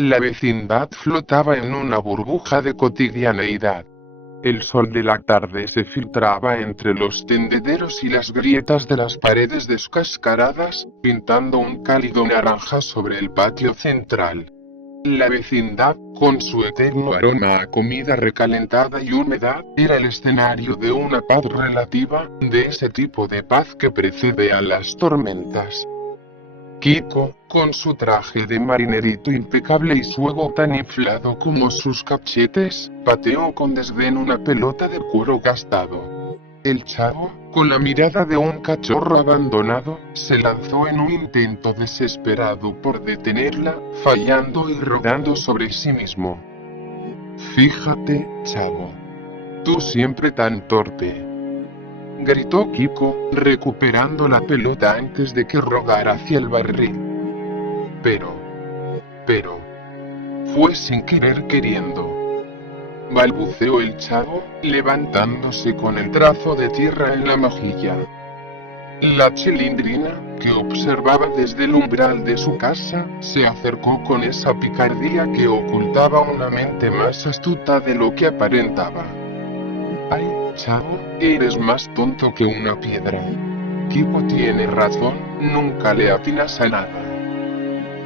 La vecindad flotaba en una burbuja de cotidianeidad. El sol de la tarde se filtraba entre los tendederos y las grietas de las paredes descascaradas, pintando un cálido naranja sobre el patio central. La vecindad, con su eterno aroma a comida recalentada y humedad, era el escenario de una paz relativa, de ese tipo de paz que precede a las tormentas. Kiko, con su traje de marinerito impecable y su ego tan inflado como sus cachetes, pateó con desdén una pelota de cuero gastado. El chavo, con la mirada de un cachorro abandonado, se lanzó en un intento desesperado por detenerla, fallando y rodando sobre sí mismo. Fíjate, chavo. Tú siempre tan torpe. Gritó Kiko, recuperando la pelota antes de que rodara hacia el barril. Pero, fue sin querer queriendo. Balbuceó el chavo, levantándose con el trazo de tierra en la mejilla. La Chilindrina, que observaba desde el umbral de su casa, se acercó con esa picardía que ocultaba una mente más astuta de lo que aparentaba. Ay, chavo, eres más tonto que una piedra. Kiko tiene razón, nunca le atinas a nada.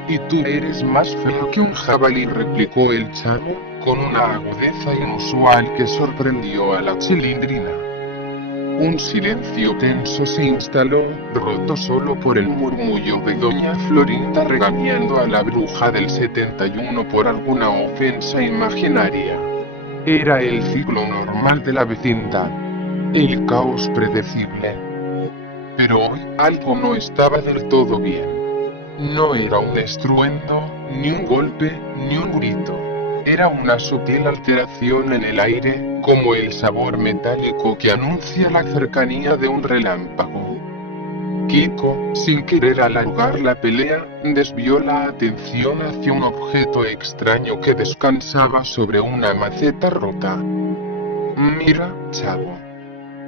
Y tú eres más feo que un jabalí, replicó el chavo, con una agudeza inusual que sorprendió a la Chilindrina. Un silencio tenso se instaló, roto solo por el murmullo de doña Florinda regañando a la bruja del 71 por alguna ofensa imaginaria. Era el ciclo normal de la vecindad. El caos predecible. Pero hoy algo no estaba del todo bien. No era un estruendo, ni un golpe, ni un grito. Era una sutil alteración en el aire, como el sabor metálico que anuncia la cercanía de un relámpago. Kiko, sin querer alargar la pelea, desvió la atención hacia un objeto extraño que descansaba sobre una maceta rota. Mira, chavo.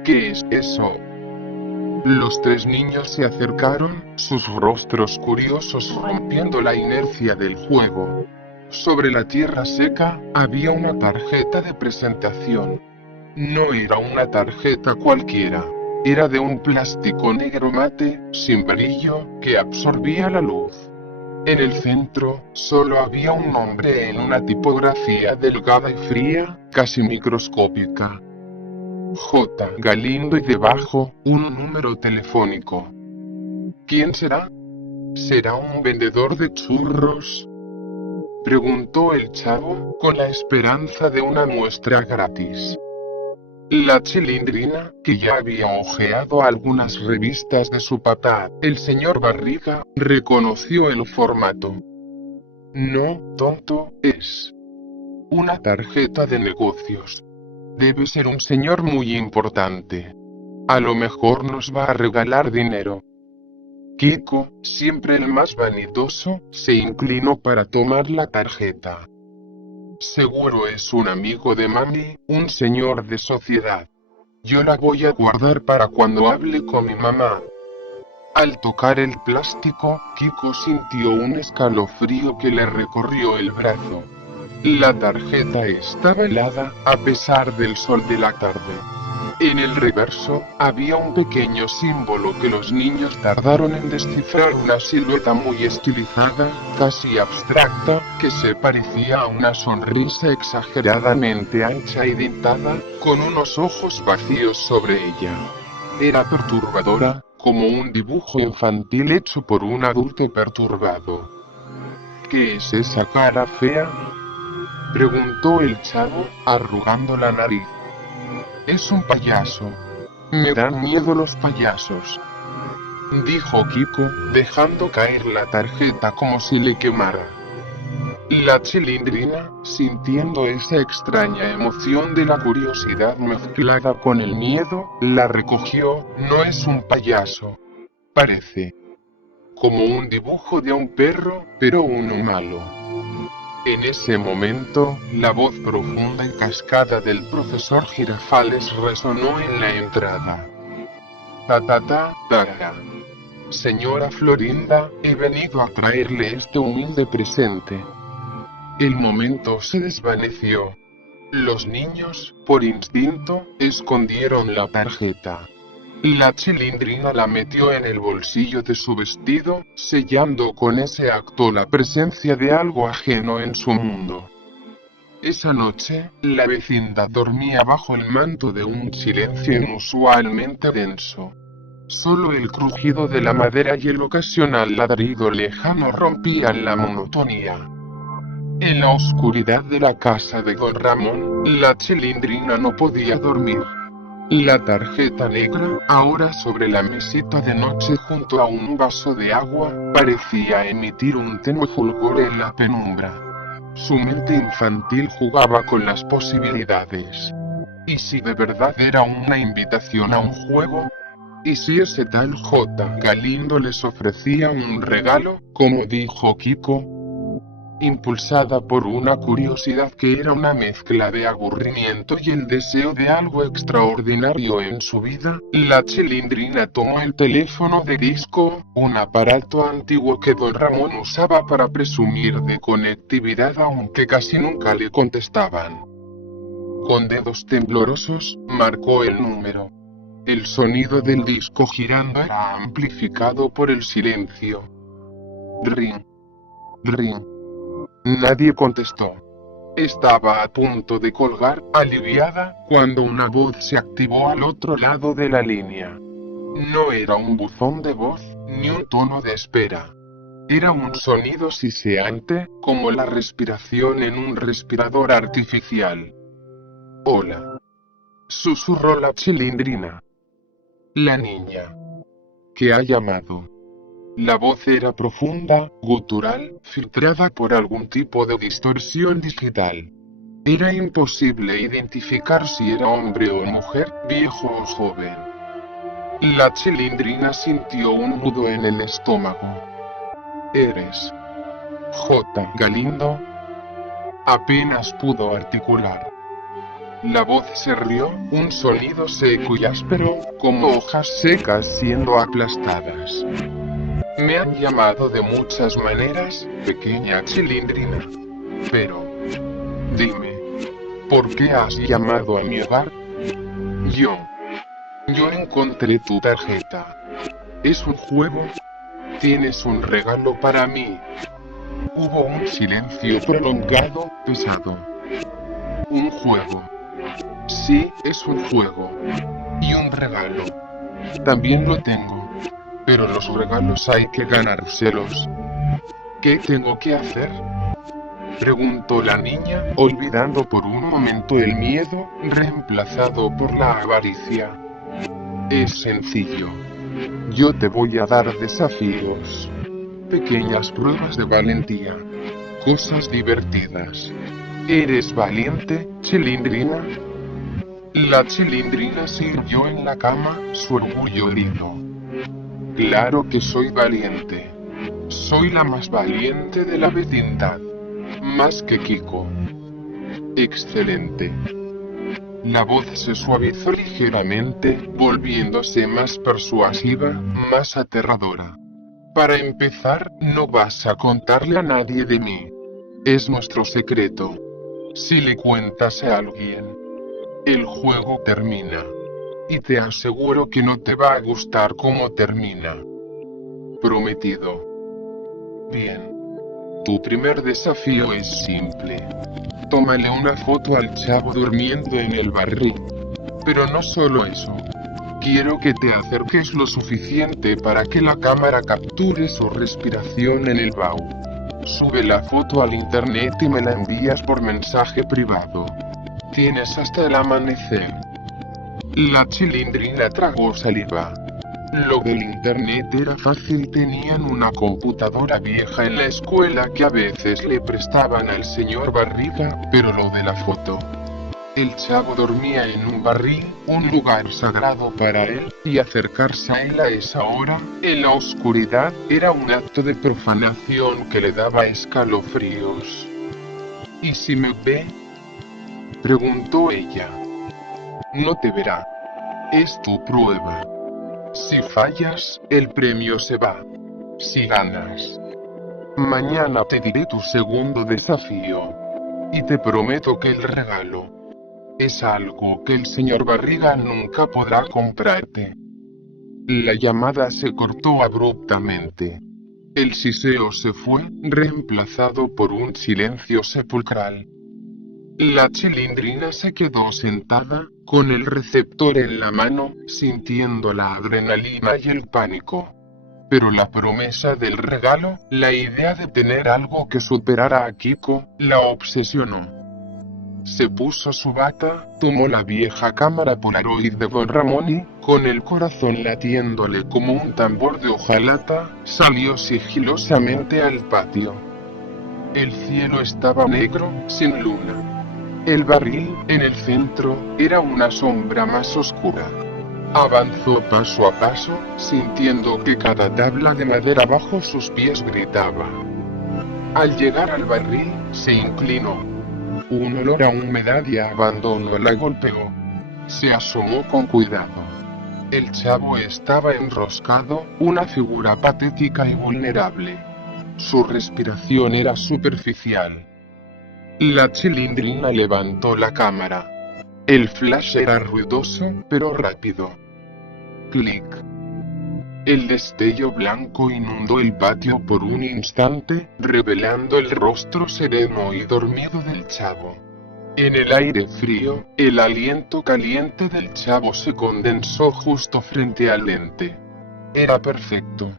¿Qué es eso? Los tres niños se acercaron, sus rostros curiosos rompiendo la inercia del juego. Sobre la tierra seca, había una tarjeta de presentación. No era una tarjeta cualquiera. Era de un plástico negro mate, sin brillo, que absorbía la luz. En el centro, solo había un nombre en una tipografía delgada y fría, casi microscópica. J. Galindo y debajo, un número telefónico. ¿Quién será? ¿Será un vendedor de churros? Preguntó el chavo, con la esperanza de una muestra gratis. La Chilindrina, que ya había hojeado algunas revistas de su papá, el señor Barriga, reconoció el formato. No, tonto, es una tarjeta de negocios. Debe ser un señor muy importante. A lo mejor nos va a regalar dinero. Kiko, siempre el más vanidoso, se inclinó para tomar la tarjeta. Seguro es un amigo de mami, un señor de sociedad. Yo la voy a guardar para cuando hable con mi mamá. Al tocar el plástico, Kiko sintió un escalofrío que le recorrió el brazo. La tarjeta estaba helada, a pesar del sol de la tarde. En el reverso, había un pequeño símbolo que los niños tardaron en descifrar, una silueta muy estilizada, casi abstracta, que se parecía a una sonrisa exageradamente ancha y dentada, con unos ojos vacíos sobre ella. Era perturbadora, como un dibujo infantil hecho por un adulto perturbado. ¿Qué es esa cara fea?, preguntó el chavo, arrugando la nariz. Es un payaso. Me dan miedo los payasos, dijo Kiko, dejando caer la tarjeta como si le quemara. La Chilindrina, sintiendo esa extraña emoción de la curiosidad mezclada con el miedo, la recogió. No es un payaso. Parece como un dibujo de un perro, pero uno malo. En ese momento, la voz profunda y cascada del profesor Girafales resonó en la entrada. Tarara. Señora Florinda, he venido a traerle este humilde presente. El momento se desvaneció. Los niños, por instinto, escondieron la tarjeta. La Chilindrina la metió en el bolsillo de su vestido, sellando con ese acto la presencia de algo ajeno en su mundo. Esa noche, la vecindad dormía bajo el manto de un silencio inusualmente denso. Solo el crujido de la madera y el ocasional ladrido lejano rompían la monotonía. En la oscuridad de la casa de don Ramón, la Chilindrina no podía dormir. La tarjeta negra, ahora sobre la mesita de noche junto a un vaso de agua, parecía emitir un tenue fulgor en la penumbra. Su mente infantil jugaba con las posibilidades. ¿Y si de verdad era una invitación a un juego? ¿Y si ese tal J. Galindo les ofrecía un regalo, como dijo Kiko? Impulsada por una curiosidad que era una mezcla de aburrimiento y el deseo de algo extraordinario en su vida, la Chilindrina tomó el teléfono de disco, un aparato antiguo que don Ramón usaba para presumir de conectividad aunque casi nunca le contestaban. Con dedos temblorosos, marcó el número. El sonido del disco girando era amplificado por el silencio. Ring. Ring. Nadie contestó. Estaba a punto de colgar, aliviada, cuando una voz se activó al otro lado de la línea. No era un buzón de voz, ni un tono de espera. Era un sonido siseante, como la respiración en un respirador artificial. Hola. Susurró la Chilindrina. La niña. Que ha llamado. La voz era profunda, gutural, filtrada por algún tipo de distorsión digital. Era imposible identificar si era hombre o mujer, viejo o joven. La Chilindrina sintió un nudo en el estómago. ¿Eres J. Galindo? Apenas pudo articular. La voz se rió, un sonido seco y áspero, como hojas secas siendo aplastadas. Me han llamado de muchas maneras, pequeña Chilindrina. Pero, dime, ¿por qué has llamado a mi hogar? Yo encontré tu tarjeta. ¿Es un juego? ¿Tienes un regalo para mí? Hubo un silencio prolongado, pesado. Un juego. Sí, es un juego. Y un regalo. También lo tengo. Pero los regalos hay que ganárselos. ¿Qué tengo que hacer? Preguntó la niña, olvidando por un momento el miedo, reemplazado por la avaricia. Es sencillo. Yo te voy a dar desafíos. Pequeñas pruebas de valentía. Cosas divertidas. ¿Eres valiente, Chilindrina? La Chilindrina se irguió en la cama, su orgullo herido. Claro que soy valiente. Soy la más valiente de la vecindad. Más que Kiko. Excelente. La voz se suavizó ligeramente, volviéndose más persuasiva, más aterradora. Para empezar, no vas a contarle a nadie de mí. Es nuestro secreto. Si le cuentas a alguien, el juego termina. Y te aseguro que no te va a gustar cómo termina. Prometido. Bien. Tu primer desafío es simple. Tómale una foto al chavo durmiendo en el barril. Pero no solo eso. Quiero que te acerques lo suficiente para que la cámara capture su respiración en el baúl. Sube la foto al internet y me la envías por mensaje privado. Tienes hasta el amanecer. La Chilindrina tragó saliva. Lo del internet era fácil, tenían una computadora vieja en la escuela que a veces le prestaban al señor Barriga, pero lo de la foto. El chavo dormía en un barril, un lugar sagrado para él, y acercarse a él a esa hora, en la oscuridad, era un acto de profanación que le daba escalofríos. ¿Y si me ve? Preguntó ella. No te verá. Es tu prueba. Si fallas, el premio se va. Si ganas, Mañana te diré tu segundo desafío. Y te prometo que el regalo es algo que el señor Barriga nunca podrá comprarte. La llamada se cortó abruptamente. El siseo se fue, reemplazado por un silencio sepulcral. La Chilindrina se quedó sentada, con el receptor en la mano, sintiendo la adrenalina y el pánico. Pero la promesa del regalo, la idea de tener algo que superara a Kiko, la obsesionó. Se puso su bata, tomó la vieja cámara Polaroid de Don Ramón y, con el corazón latiéndole como un tambor de hojalata, salió sigilosamente al patio. El cielo estaba negro, sin luna. El barril, en el centro, era una sombra más oscura. Avanzó paso a paso, sintiendo que cada tabla de madera bajo sus pies gritaba. Al llegar al barril, se inclinó. Un olor a humedad y a abandono la golpeó. Se asomó con cuidado. El chavo estaba enroscado, una figura patética y vulnerable. Su respiración era superficial. La Chilindrina levantó la cámara. El flash era ruidoso, pero rápido. Clic. El destello blanco inundó el patio por un instante, revelando el rostro sereno y dormido del chavo. En el aire frío, el aliento caliente del chavo se condensó justo frente al lente. Era perfecto.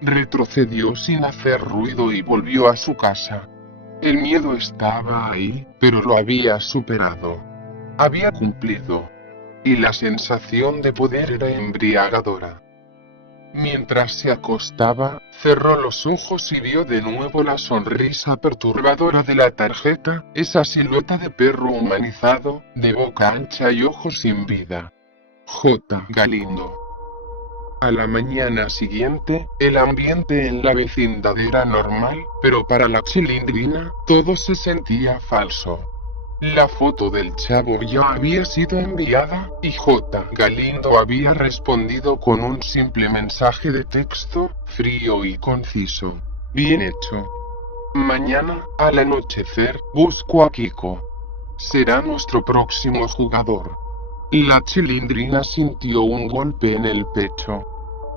Retrocedió sin hacer ruido y volvió a su casa. El miedo estaba ahí, pero lo había superado. Había cumplido. Y la sensación de poder era embriagadora. Mientras se acostaba, cerró los ojos y vio de nuevo la sonrisa perturbadora de la tarjeta, esa silueta de perro humanizado, de boca ancha y ojos sin vida. J. Galindo. A la mañana siguiente, el ambiente en la vecindad era normal, pero para la Chilindrina, todo se sentía falso. La foto del chavo ya había sido enviada, y J. Galindo había respondido con un simple mensaje de texto, frío y conciso. Bien hecho. Mañana, al anochecer, busco a Kiko. Será nuestro próximo jugador. La Chilindrina sintió un golpe en el pecho.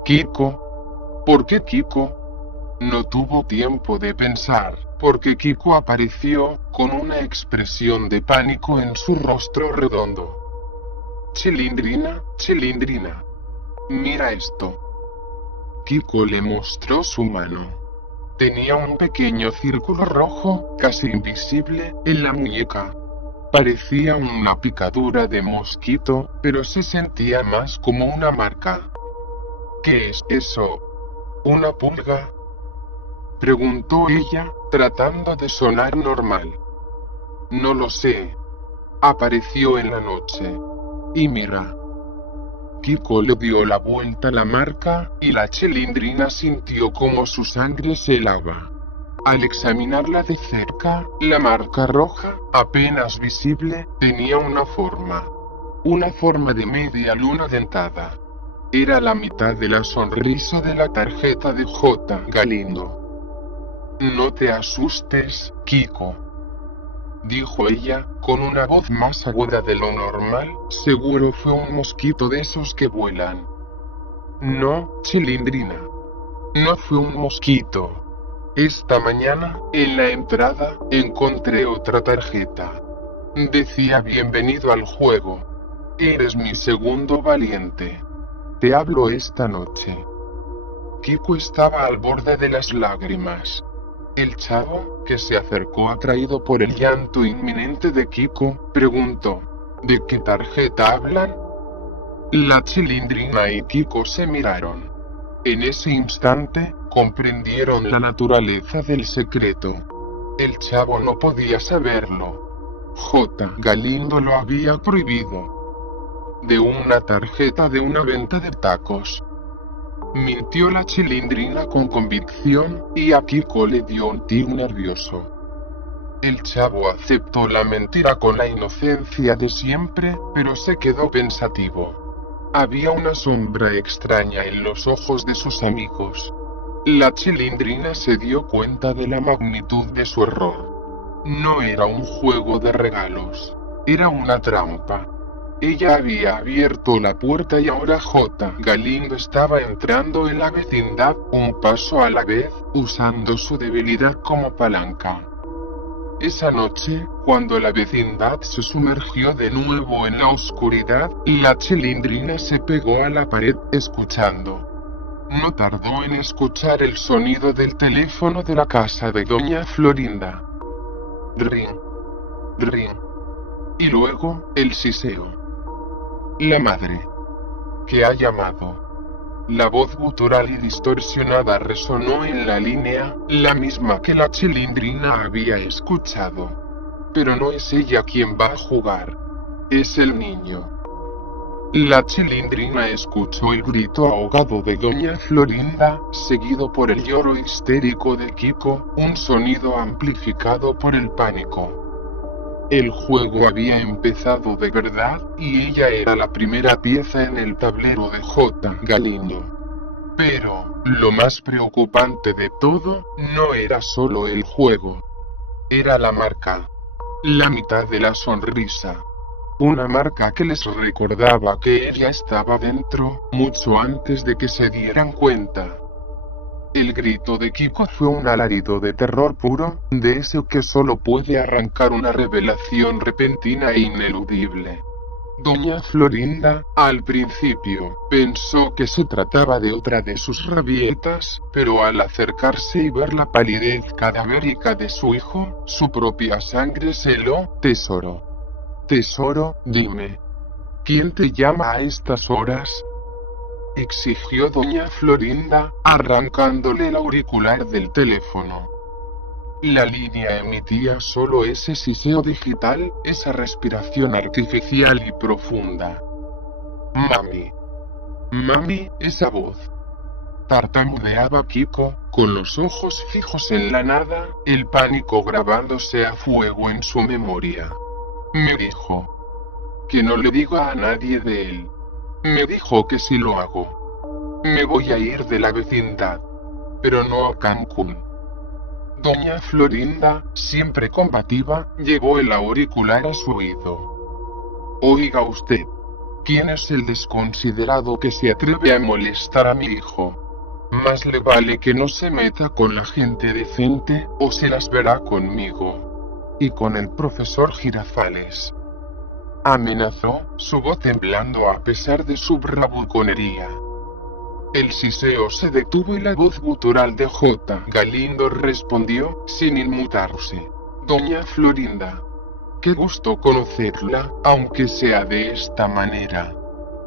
¿Kiko? ¿Por qué Kiko? No tuvo tiempo de pensar, porque Kiko apareció, con una expresión de pánico en su rostro redondo. Chilindrina, Chilindrina. Mira esto. Kiko le mostró su mano. Tenía un pequeño círculo rojo, casi invisible, en la muñeca. Parecía una picadura de mosquito, pero se sentía más como una marca. ¿Qué es eso? ¿Una pulga? Preguntó ella, tratando de sonar normal. No lo sé. Apareció en la noche. Y mira. Kiko le dio la vuelta a la marca, y la Chilindrina sintió como su sangre se helaba. Al examinarla de cerca, la marca roja, apenas visible, tenía una forma. Una forma de media luna dentada. Era la mitad de la sonrisa de la tarjeta de J. Galindo. No te asustes, Kiko, dijo ella, con una voz más aguda de lo normal, seguro fue un mosquito de esos que vuelan. No, Chilindrina. No fue un mosquito. Esta mañana, en la entrada, encontré otra tarjeta. Decía bienvenido al juego. Eres mi segundo valiente. Te hablo esta noche. Kiko estaba al borde de las lágrimas. El chavo, que se acercó atraído por el llanto inminente de Kiko, preguntó, ¿de qué tarjeta hablan? La Chilindrina y Kiko se miraron. En ese instante, comprendieron la naturaleza del secreto. El chavo no podía saberlo. J. Galindo lo había prohibido. De una tarjeta de una venta de tacos. Mintió la Chilindrina con convicción, y a Kiko le dio un tiro nervioso. El chavo aceptó la mentira con la inocencia de siempre, pero se quedó pensativo. Había una sombra extraña en los ojos de sus amigos. La Chilindrina se dio cuenta de la magnitud de su error. No era un juego de regalos, era una trampa. Ella había abierto la puerta y ahora J. Galindo estaba entrando en la vecindad un paso a la vez, usando su debilidad como palanca. Esa noche, cuando la vecindad se sumergió de nuevo en la oscuridad, la Chilindrina se pegó a la pared escuchando. No tardó en escuchar el sonido del teléfono de la casa de doña Florinda. Ring, ring. Y luego, el siseo. La madre. Que ha llamado. La voz gutural y distorsionada resonó en la línea, la misma que la Chilindrina había escuchado. Pero no es ella quien va a jugar. Es el niño. La Chilindrina escuchó el grito ahogado de doña Florinda, seguido por el lloro histérico de Kiko, un sonido amplificado por el pánico. El juego había empezado de verdad, y ella era la primera pieza en el tablero de J. Galindo. Pero, lo más preocupante de todo, no era solo el juego. Era la marca. La mitad de la sonrisa. Una marca que les recordaba que ella estaba dentro, mucho antes de que se dieran cuenta. El grito de Kiko fue un alarido de terror puro, de ese que solo puede arrancar una revelación repentina e ineludible. Doña Florinda, al principio, pensó que se trataba de otra de sus rabietas, pero al acercarse y ver la palidez cadavérica de su hijo, su propia sangre se heló. Tesoro. Tesoro, dime. ¿Quién te llama a estas horas? Exigió doña Florinda, arrancándole el auricular del teléfono. La línea emitía solo ese siseo digital, esa respiración artificial y profunda. Mami. Mami, esa voz. Tartamudeaba Kiko, con los ojos fijos en la nada, el pánico grabándose a fuego en su memoria. Me dijo que no le diga a nadie de él. Me dijo que si lo hago, me voy a ir de la vecindad, pero no a Cancún. Doña Florinda, siempre combativa, llevó el auricular a su oído. Oiga usted, ¿quién es el desconsiderado que se atreve a molestar a mi hijo? Más le vale que no se meta con la gente decente, o se las verá conmigo. Y con el profesor Girafales. Amenazó, su voz temblando a pesar de su bravuconería. El siseo se detuvo y la voz gutural de J. Galindo respondió, sin inmutarse. Doña Florinda. Qué gusto conocerla, aunque sea de esta manera.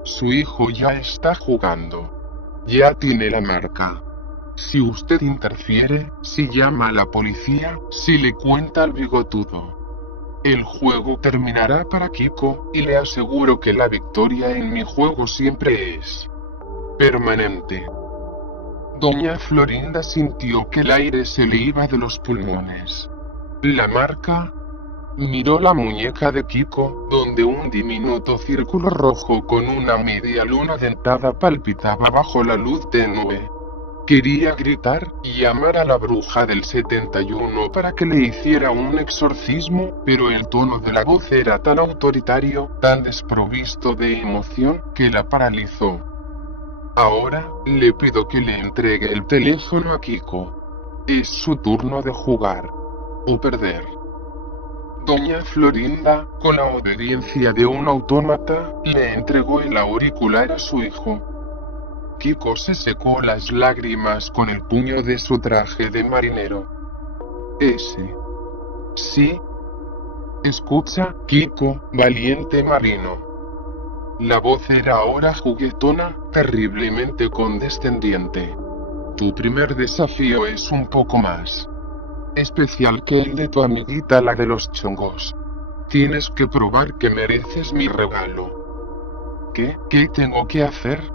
Su hijo ya está jugando. Ya tiene la marca. Si usted interfiere, si llama a la policía, si le cuenta al bigotudo, el juego terminará para Kiko, y le aseguro que la victoria en mi juego siempre es permanente. Doña Florinda sintió que el aire se le iba de los pulmones. La marca. Miró la muñeca de Kiko, donde un diminuto círculo rojo con una media luna dentada palpitaba bajo la luz tenue. Quería gritar y llamar a la bruja del 71 para que le hiciera un exorcismo, pero el tono de la voz era tan autoritario, tan desprovisto de emoción, que la paralizó. Ahora, le pido que le entregue el teléfono a Kiko. Es su turno de jugar. O perder. Doña Florinda, con la obediencia de un autómata, le entregó el auricular a su hijo. Kiko se secó las lágrimas con el puño de su traje de marinero. Ese. Sí. Escucha, Kiko, valiente marino. La voz era ahora juguetona, terriblemente condescendiente. Tu primer desafío es un poco más especial que el de tu amiguita la de los chongos. Tienes que probar que mereces mi regalo. ¿Qué tengo que hacer?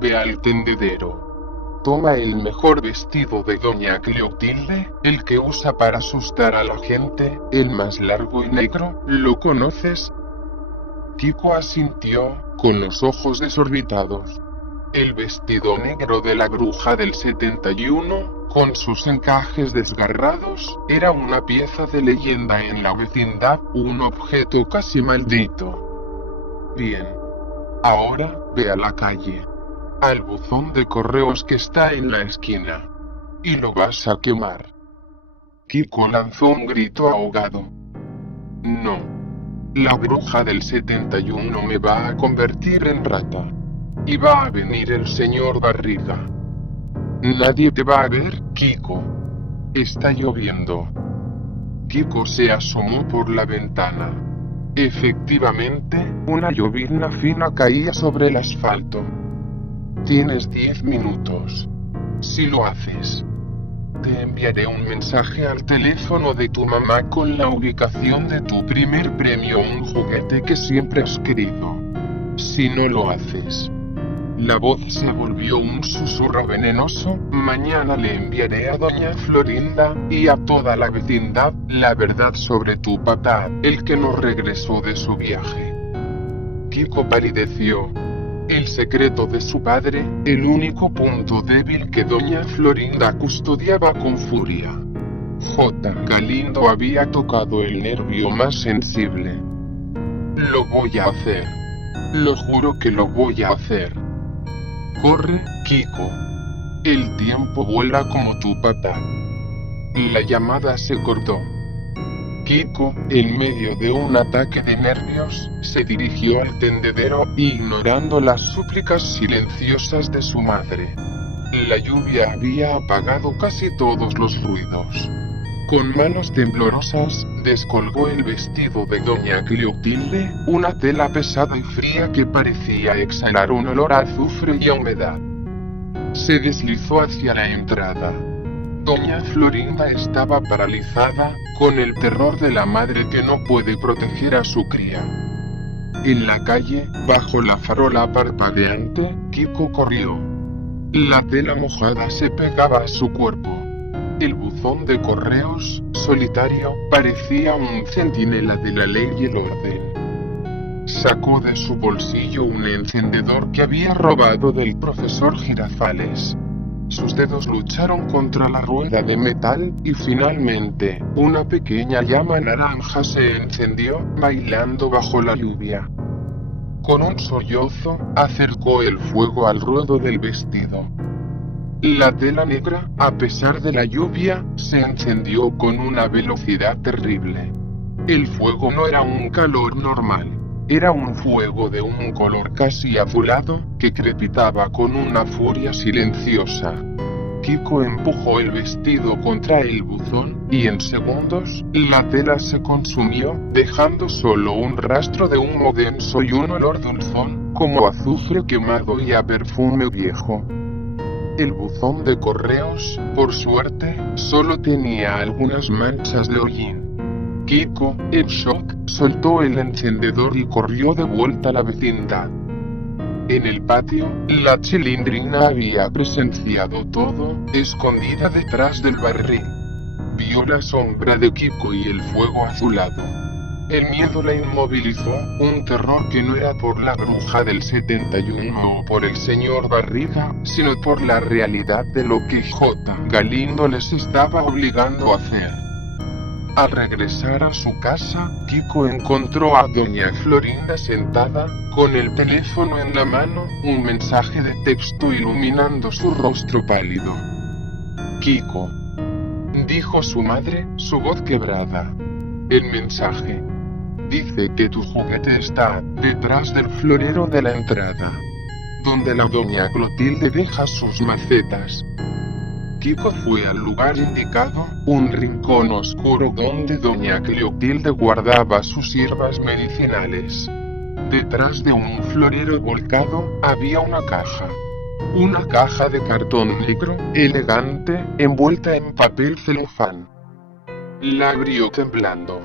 Ve al tendedero. Toma el mejor vestido de doña Cleotilde, el que usa para asustar a la gente, el más largo y negro, ¿lo conoces? Kiko asintió, con los ojos desorbitados. El vestido negro de la bruja del 71, con sus encajes desgarrados, era una pieza de leyenda en la vecindad, un objeto casi maldito. Bien. Ahora, ve a la calle. Al buzón de correos que está en la esquina. Y lo vas a quemar. Kiko lanzó un grito ahogado. No. La bruja del 71 me va a convertir en rata. Y va a venir el señor Barriga. Nadie te va a ver, Kiko. Está lloviendo. Kiko se asomó por la ventana. Efectivamente, una llovizna fina caía sobre el asfalto. Tienes 10 minutos. Si lo haces, te enviaré un mensaje al teléfono de tu mamá con la ubicación de tu primer premio, un juguete que siempre has querido. Si no lo haces. La voz se volvió un susurro venenoso. Mañana le enviaré a doña Florinda y a toda la vecindad la verdad sobre tu papá, el que no regresó de su viaje. Kiko palideció. El secreto de su padre, el único punto débil que doña Florinda custodiaba con furia. J. Galindo había tocado el nervio más sensible. Lo voy a hacer. Lo juro que lo voy a hacer. Corre, Kiko. El tiempo vuela como tu papá. La llamada se cortó. Kiko, en medio de un ataque de nervios, se dirigió al tendedero, ignorando las súplicas silenciosas de su madre. La lluvia había apagado casi todos los ruidos. Con manos temblorosas, descolgó el vestido de doña Cleotilde, una tela pesada y fría que parecía exhalar un olor a azufre y a humedad. Se deslizó hacia la entrada. Doña Florinda estaba paralizada, con el terror de la madre que no puede proteger a su cría. En la calle, bajo la farola parpadeante, Kiko corrió. La tela mojada se pegaba a su cuerpo. El buzón de correos, solitario, parecía un centinela de la ley y el orden. Sacó de su bolsillo un encendedor que había robado del profesor Girafales. Sus dedos lucharon contra la rueda de metal, y finalmente, una pequeña llama naranja se encendió, bailando bajo la lluvia. Con un sollozo, acercó el fuego al ruedo del vestido. La tela negra, a pesar de la lluvia, se encendió con una velocidad terrible. El fuego no era un calor normal. Era un fuego de un color casi azulado, que crepitaba con una furia silenciosa. Kiko empujó el vestido contra el buzón, y en segundos, la tela se consumió, dejando solo un rastro de humo denso y un olor dulzón, como azufre quemado y a perfume viejo. El buzón de correos, por suerte, solo tenía algunas manchas de hollín. Kiko, en shock, soltó el encendedor y corrió de vuelta a la vecindad. En el patio, la Chilindrina había presenciado todo, escondida detrás del barril. Vio la sombra de Kiko y el fuego azulado. El miedo la inmovilizó, un terror que no era por la bruja del 71 o por el señor Barriga, sino por la realidad de lo que J. Galindo les estaba obligando a hacer. Al regresar a su casa, Kiko encontró a doña Florinda sentada, con el teléfono en la mano, un mensaje de texto iluminando su rostro pálido. Kiko, dijo su madre, su voz quebrada. El mensaje dice que tu juguete está detrás del florero de la entrada, donde la doña Clotilde deja sus macetas. Kiko fue al lugar indicado, un rincón oscuro donde doña Clotilde guardaba sus hierbas medicinales. Detrás de un florero volcado, había una caja. Una caja de cartón negro, elegante, envuelta en papel celofán. La abrió temblando.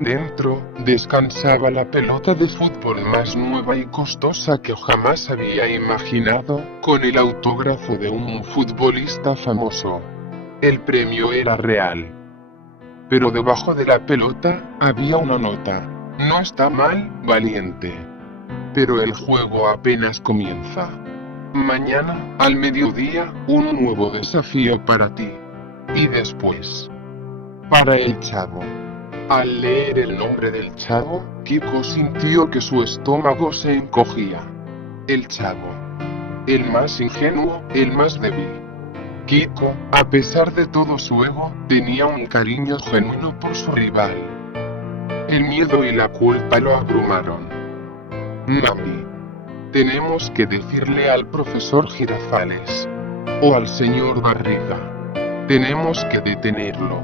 Dentro, descansaba la pelota de fútbol más nueva y costosa que jamás había imaginado, con el autógrafo de un futbolista famoso. El premio era real. Pero debajo de la pelota, había una nota. No está mal, valiente. Pero el juego apenas comienza. Mañana, al mediodía, un nuevo desafío para ti. Y después, para el chavo. Al leer el nombre del chavo, Kiko sintió que su estómago se encogía. El chavo. El más ingenuo, el más débil. Kiko, a pesar de todo su ego, tenía un cariño genuino por su rival. El miedo y la culpa lo abrumaron. Mami. Tenemos que decirle al profesor Girafales. O al señor Barriga. Tenemos que detenerlo.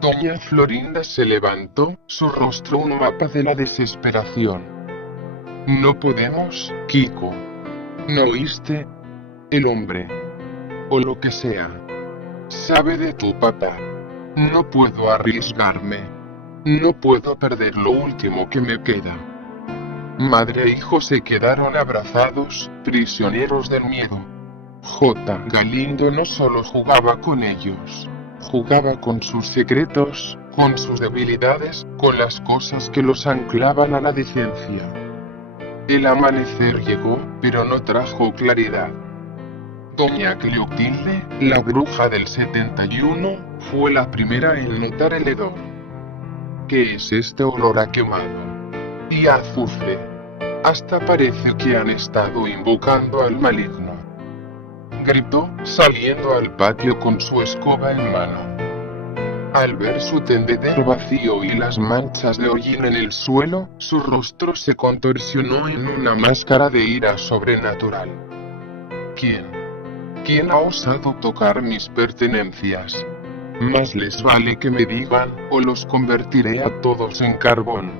Doña Florinda se levantó, su rostro un mapa de la desesperación. No podemos, Kiko. ¿No oíste? El hombre. O lo que sea. Sabe de tu papá. No puedo arriesgarme. No puedo perder lo último que me queda. Madre e hijo se quedaron abrazados, prisioneros del miedo. J. Galindo no solo jugaba con ellos. Jugaba con sus secretos, con sus debilidades, con las cosas que los anclaban a la decencia. El amanecer llegó, pero no trajo claridad. Doña Cleotilde, la bruja del 71, fue la primera en notar el hedor. ¿Qué es este olor a quemado? Y a azufre. Hasta parece que han estado invocando al maligno. Gritó, saliendo al patio con su escoba en mano. Al ver su tendedero vacío y las manchas de hollín en el suelo, su rostro se contorsionó en una máscara de ira sobrenatural. ¿Quién ha osado tocar mis pertenencias? Más les vale que me digan, o los convertiré a todos en carbón.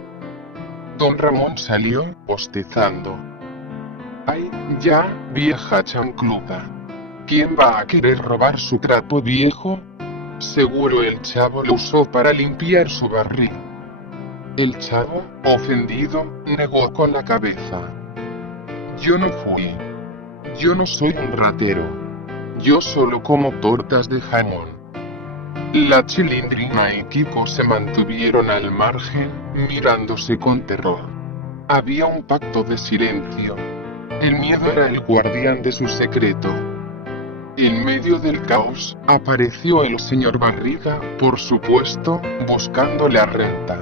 Don Ramón salió, bostezando. ¡Ay, ya, vieja chancluda! ¿Quién va a querer robar su trapo viejo? Seguro el chavo lo usó para limpiar su barril. El chavo, ofendido, negó con la cabeza. Yo no fui. Yo no soy un ratero. Yo solo como tortas de jamón. La Chilindrina y Kiko se mantuvieron al margen, mirándose con terror. Había un pacto de silencio. El miedo era el guardián de su secreto. En medio del caos, apareció el señor Barriga, por supuesto, buscando la renta.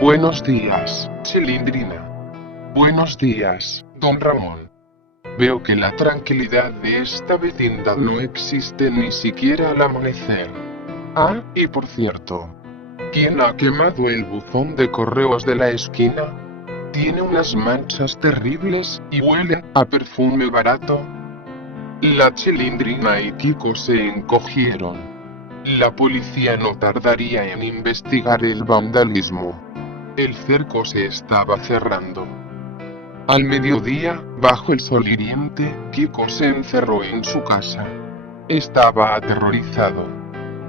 Buenos días, Chilindrina. Buenos días, don Ramón. Veo que la tranquilidad de esta vecindad no existe ni siquiera al amanecer. Ah, y por cierto, ¿quién ha quemado el buzón de correos de la esquina? Tiene unas manchas terribles y huelen a perfume barato. La Chilindrina y Kiko se encogieron. La policía no tardaría en investigar el vandalismo. El cerco se estaba cerrando. Al mediodía, bajo el sol hiriente, Kiko se encerró en su casa. Estaba aterrorizado.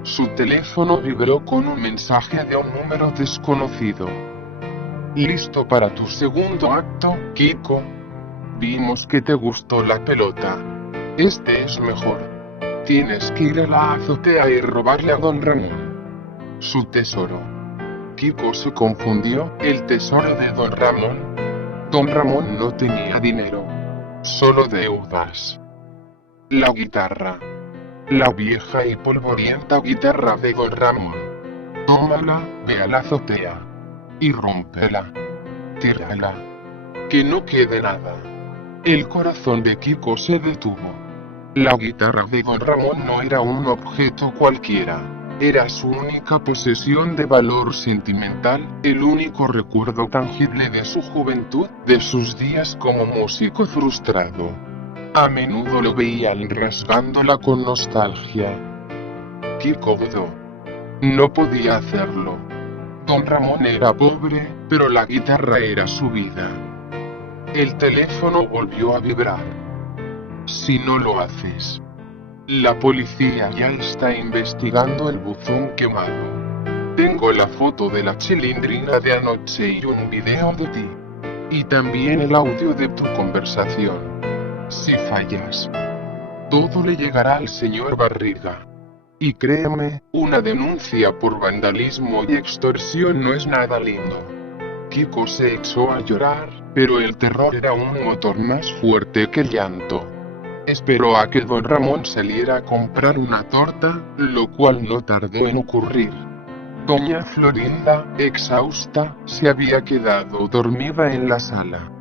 Su teléfono vibró con un mensaje de un número desconocido. ¿Listo para tu segundo acto, Kiko? Vimos que te gustó la pelota. Este es mejor. Tienes que ir a la azotea y robarle a don Ramón su tesoro. Kiko se confundió. ¿El tesoro de don Ramón? Don Ramón no tenía dinero. Solo deudas. La guitarra. La vieja y polvorienta guitarra de don Ramón. Tómala, ve a la azotea. Y rómpela. Tírala. Que no quede nada. El corazón de Kiko se detuvo. La guitarra de don Ramón no era un objeto cualquiera. Era su única posesión de valor sentimental, el único recuerdo tangible de su juventud, de sus días como músico frustrado. A menudo lo veían rasgándola con nostalgia. Kiko dudó. No podía hacerlo. Don Ramón era pobre, pero la guitarra era su vida. El teléfono volvió a vibrar. Si no lo haces, la policía ya está investigando el buzón quemado. Tengo la foto de la Chilindrina de anoche y un video de ti. Y también el audio de tu conversación. Si fallas, todo le llegará al señor Barriga. Y créeme, una denuncia por vandalismo y extorsión no es nada lindo. Kiko se echó a llorar, Pero el terror era un motor más fuerte que el llanto. Esperó a que don Ramón saliera a comprar una torta, lo cual no tardó en ocurrir. Doña Florinda, exhausta, se había quedado dormida en la sala.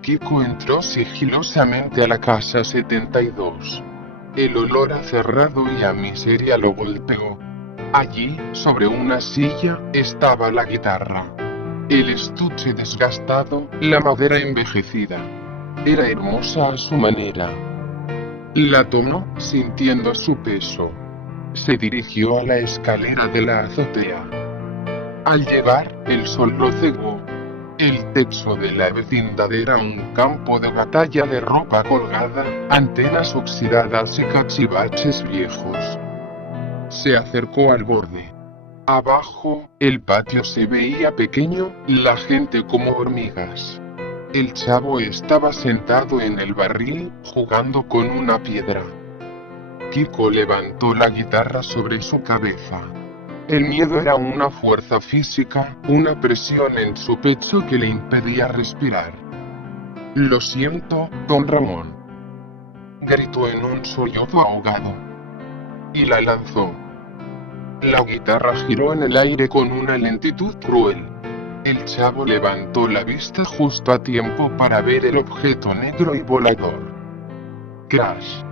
Kiko entró sigilosamente a la casa 72. El olor a cerrado y a miseria lo golpeó. Allí, sobre una silla, estaba la guitarra. El estuche desgastado, la madera envejecida. Era hermosa a su manera. La tomó, sintiendo su peso. Se dirigió a la escalera de la azotea. Al llegar, el sol lo cegó. El techo de la vecindad era un campo de batalla de ropa colgada, antenas oxidadas y cachivaches viejos. Se acercó al borde. Abajo, el patio se veía pequeño, la gente como hormigas. El chavo estaba sentado en el barril, jugando con una piedra. Kiko levantó la guitarra sobre su cabeza. El miedo era una fuerza física, una presión en su pecho que le impedía respirar. «Lo siento, don Ramón», gritó en un sollozo ahogado. Y la lanzó. La guitarra giró en el aire con una lentitud cruel. El chavo levantó la vista justo a tiempo para ver el objeto negro y volador. Crash.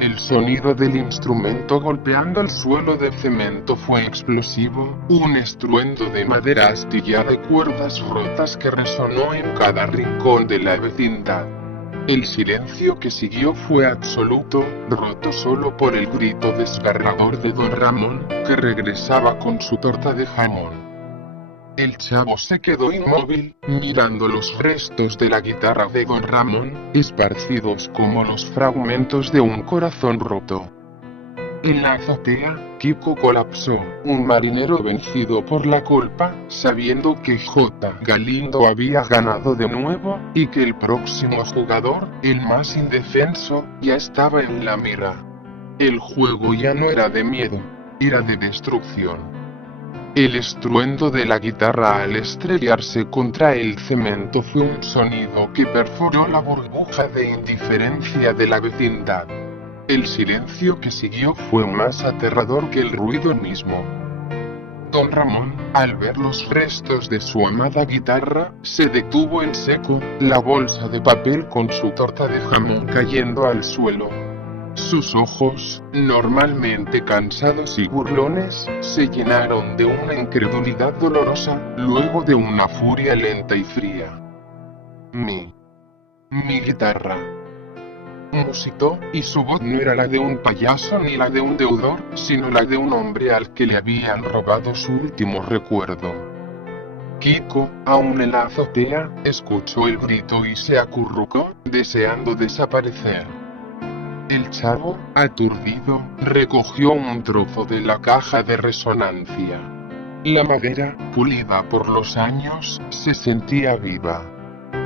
El sonido del instrumento golpeando el suelo de cemento fue explosivo, un estruendo de madera astillada y cuerdas rotas que resonó en cada rincón de la vecindad. El silencio que siguió fue absoluto, roto solo por el grito desgarrador de don Ramón, que regresaba con su torta de jamón. El chavo se quedó inmóvil, mirando los restos de la guitarra de don Ramón, esparcidos como los fragmentos de un corazón roto. En la azotea, Kiko colapsó, un marinero vencido por la culpa, sabiendo que J. Galindo había ganado de nuevo, y que el próximo jugador, el más indefenso, ya estaba en la mira. El juego ya no era de miedo, era de destrucción. El estruendo de la guitarra al estrellarse contra el cemento fue un sonido que perforó la burbuja de indiferencia de la vecindad. El silencio que siguió fue más aterrador que el ruido mismo. Don Ramón, al ver los restos de su amada guitarra, se detuvo en seco, la bolsa de papel con su torta de jamón cayendo al suelo. Sus ojos, normalmente cansados y burlones, se llenaron de una incredulidad dolorosa, luego de una furia lenta y fría. Mi guitarra, musitó, y su voz no era la de un payaso ni la de un deudor, sino la de un hombre al que le habían robado su último recuerdo. Kiko, aún en la azotea, escuchó el grito y se acurrucó, deseando desaparecer. El chavo, aturdido, recogió un trozo de la caja de resonancia. La madera, pulida por los años, se sentía viva.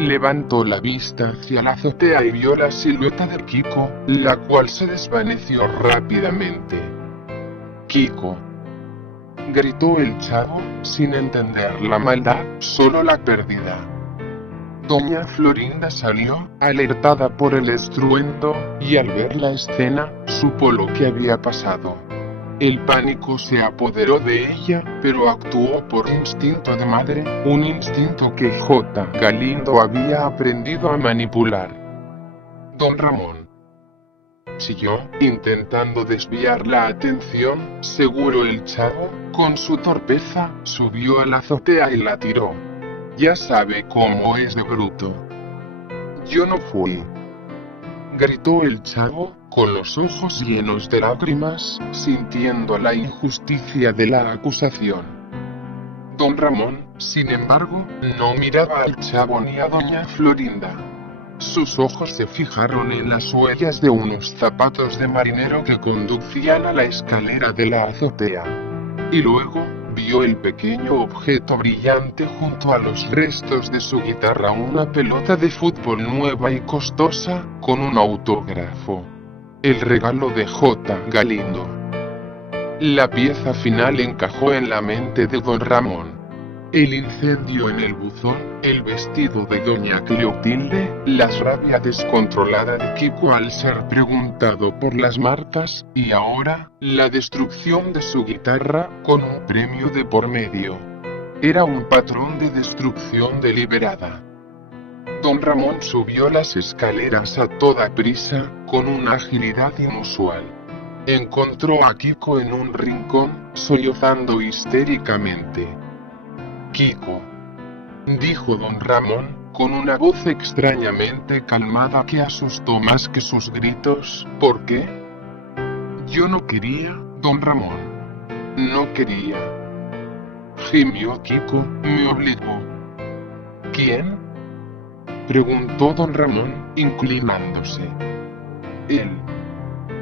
Levantó la vista hacia la azotea y vio la silueta de Kiko, la cual se desvaneció rápidamente. «Kiko», gritó el chavo, sin entender la maldad, solo la pérdida. Doña Florinda salió, alertada por el estruendo, y al ver la escena, supo lo que había pasado. El pánico se apoderó de ella, pero actuó por instinto de madre, un instinto que J. Galindo había aprendido a manipular. Don Ramón chilló, intentando desviar la atención. Seguro el chavo, con su torpeza, subió a la azotea y la tiró. Ya sabe cómo es de bruto. Yo no fui, gritó el chavo, con los ojos llenos de lágrimas, sintiendo la injusticia de la acusación. Don Ramón, sin embargo, no miraba al chavo ni a doña Florinda. Sus ojos se fijaron en las huellas de unos zapatos de marinero que conducían a la escalera de la azotea. Y luego, vio el pequeño objeto brillante junto a los restos de su guitarra, una pelota de fútbol nueva y costosa, con un autógrafo. El regalo de J. Galindo. La pieza final encajó en la mente de don Ramón. El incendio en el buzón, el vestido de doña Cleotilde, la rabia descontrolada de Kiko al ser preguntado por las marcas, y ahora, la destrucción de su guitarra, con un premio de por medio. Era un patrón de destrucción deliberada. Don Ramón subió las escaleras a toda prisa, con una agilidad inusual. Encontró a Kiko en un rincón, sollozando histéricamente. Kiko, dijo don Ramón, con una voz extrañamente calmada que asustó más que sus gritos. ¿Por qué? Yo no quería, don Ramón. No quería. Gimió Kiko, me obligó. ¿Quién? Preguntó don Ramón, inclinándose. Él.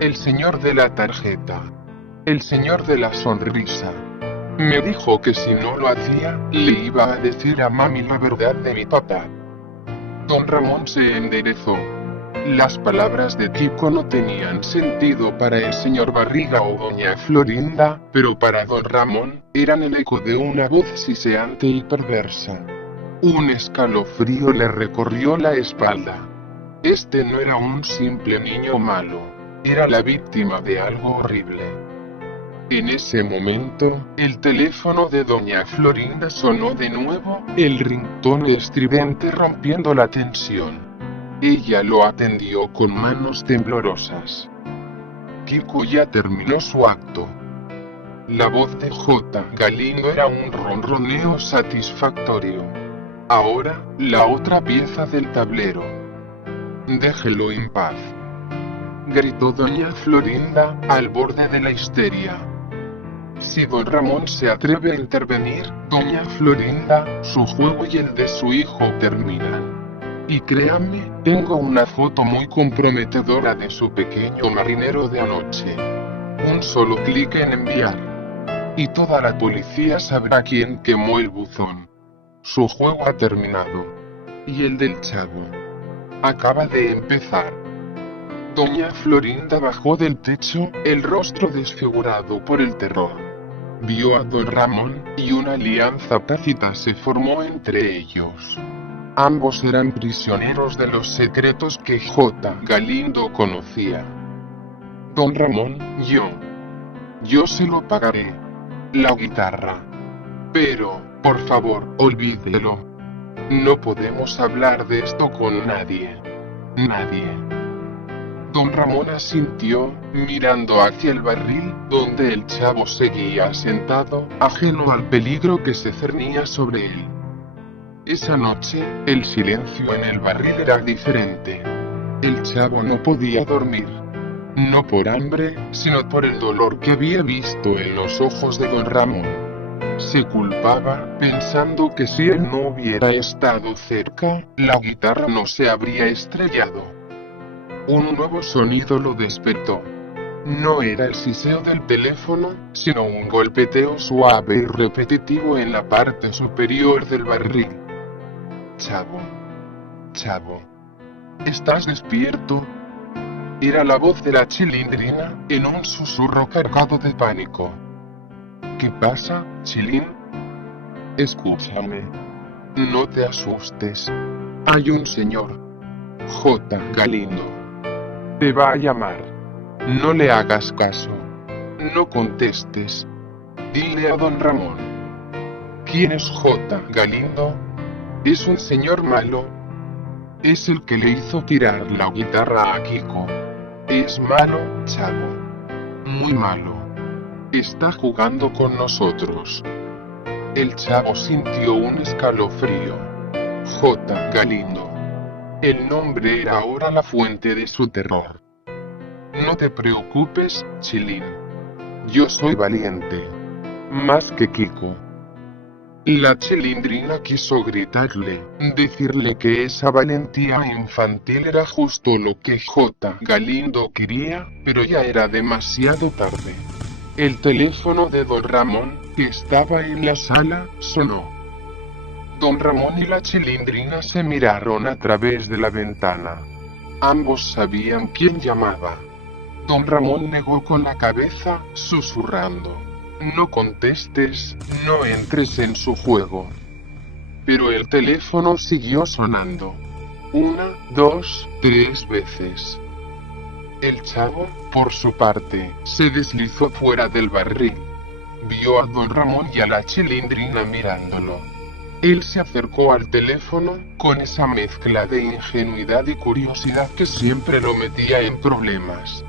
El señor de la tarjeta. El señor de la sonrisa. Me dijo que si no lo hacía, le iba a decir a mami la verdad de mi papá. Don Ramón se enderezó. Las palabras de Kiko no tenían sentido para el señor Barriga o doña Florinda, pero para don Ramón, eran el eco de una voz siseante y perversa. Un escalofrío le recorrió la espalda. Este no era un simple niño malo, era la víctima de algo horrible. En ese momento, el teléfono de doña Florinda sonó de nuevo, el ringtone estridente rompiendo la tensión. Ella lo atendió con manos temblorosas. Kiko ya terminó su acto. La voz de J. Galindo era un ronroneo satisfactorio. Ahora, la otra pieza del tablero. Déjelo en paz, gritó doña Florinda, al borde de la histeria. Si don Ramón se atreve a intervenir, doña Florinda, su juego y el de su hijo terminan. Y créanme, tengo una foto muy comprometedora de su pequeño marinero de anoche. Un solo clic en enviar. Y toda la policía sabrá quién quemó el buzón. Su juego ha terminado. Y el del chavo acaba de empezar. Doña Florinda bajó del techo, el rostro desfigurado por el terror. Vio a don Ramón, y una alianza tácita se formó entre ellos. Ambos eran prisioneros de los secretos que J. Galindo conocía. Don Ramón, yo se lo pagaré. La guitarra. Pero, por favor, olvídelo. No podemos hablar de esto con nadie. Nadie. Don Ramón asintió, mirando hacia el barril, donde el chavo seguía sentado, ajeno al peligro que se cernía sobre él. Esa noche, el silencio en el barril era diferente. El chavo no podía dormir. No por hambre, sino por el dolor que había visto en los ojos de don Ramón. Se culpaba, pensando que si él no hubiera estado cerca, la guitarra no se habría estrellado. Un nuevo sonido lo despertó. No era el siseo del teléfono, sino un golpeteo suave y repetitivo en la parte superior del barril. Chavo, ¿estás despierto? Era la voz de la Chilindrina, en un susurro cargado de pánico. ¿Qué pasa, Chilín? Escúchame. No te asustes. Hay un señor. J. Galindo. Te va a llamar. No le hagas caso. No contestes. Dile a don Ramón. ¿Quién es J. Galindo? Es un señor malo. Es el que le hizo tirar la guitarra a Kiko. Es malo, chavo. Muy malo. Está jugando con nosotros. El chavo sintió un escalofrío. J. Galindo. El nombre era ahora la fuente de su terror. No te preocupes, Chilín. Yo soy valiente. Más que Kiko. La Chilindrina quiso gritarle, decirle que esa valentía infantil era justo lo que J. Galindo quería, pero ya era demasiado tarde. El teléfono de don Ramón, que estaba en la sala, sonó. Don Ramón y la Chilindrina se miraron a través de la ventana. Ambos sabían quién llamaba. Don Ramón negó con la cabeza, susurrando. No contestes, no entres en su juego. Pero el teléfono siguió sonando. 1, 2, 3 veces. El chavo, por su parte, se deslizó fuera del barril. Vio a don Ramón y a la Chilindrina mirándolo. Él se acercó al teléfono, con esa mezcla de ingenuidad y curiosidad que siempre lo metía en problemas.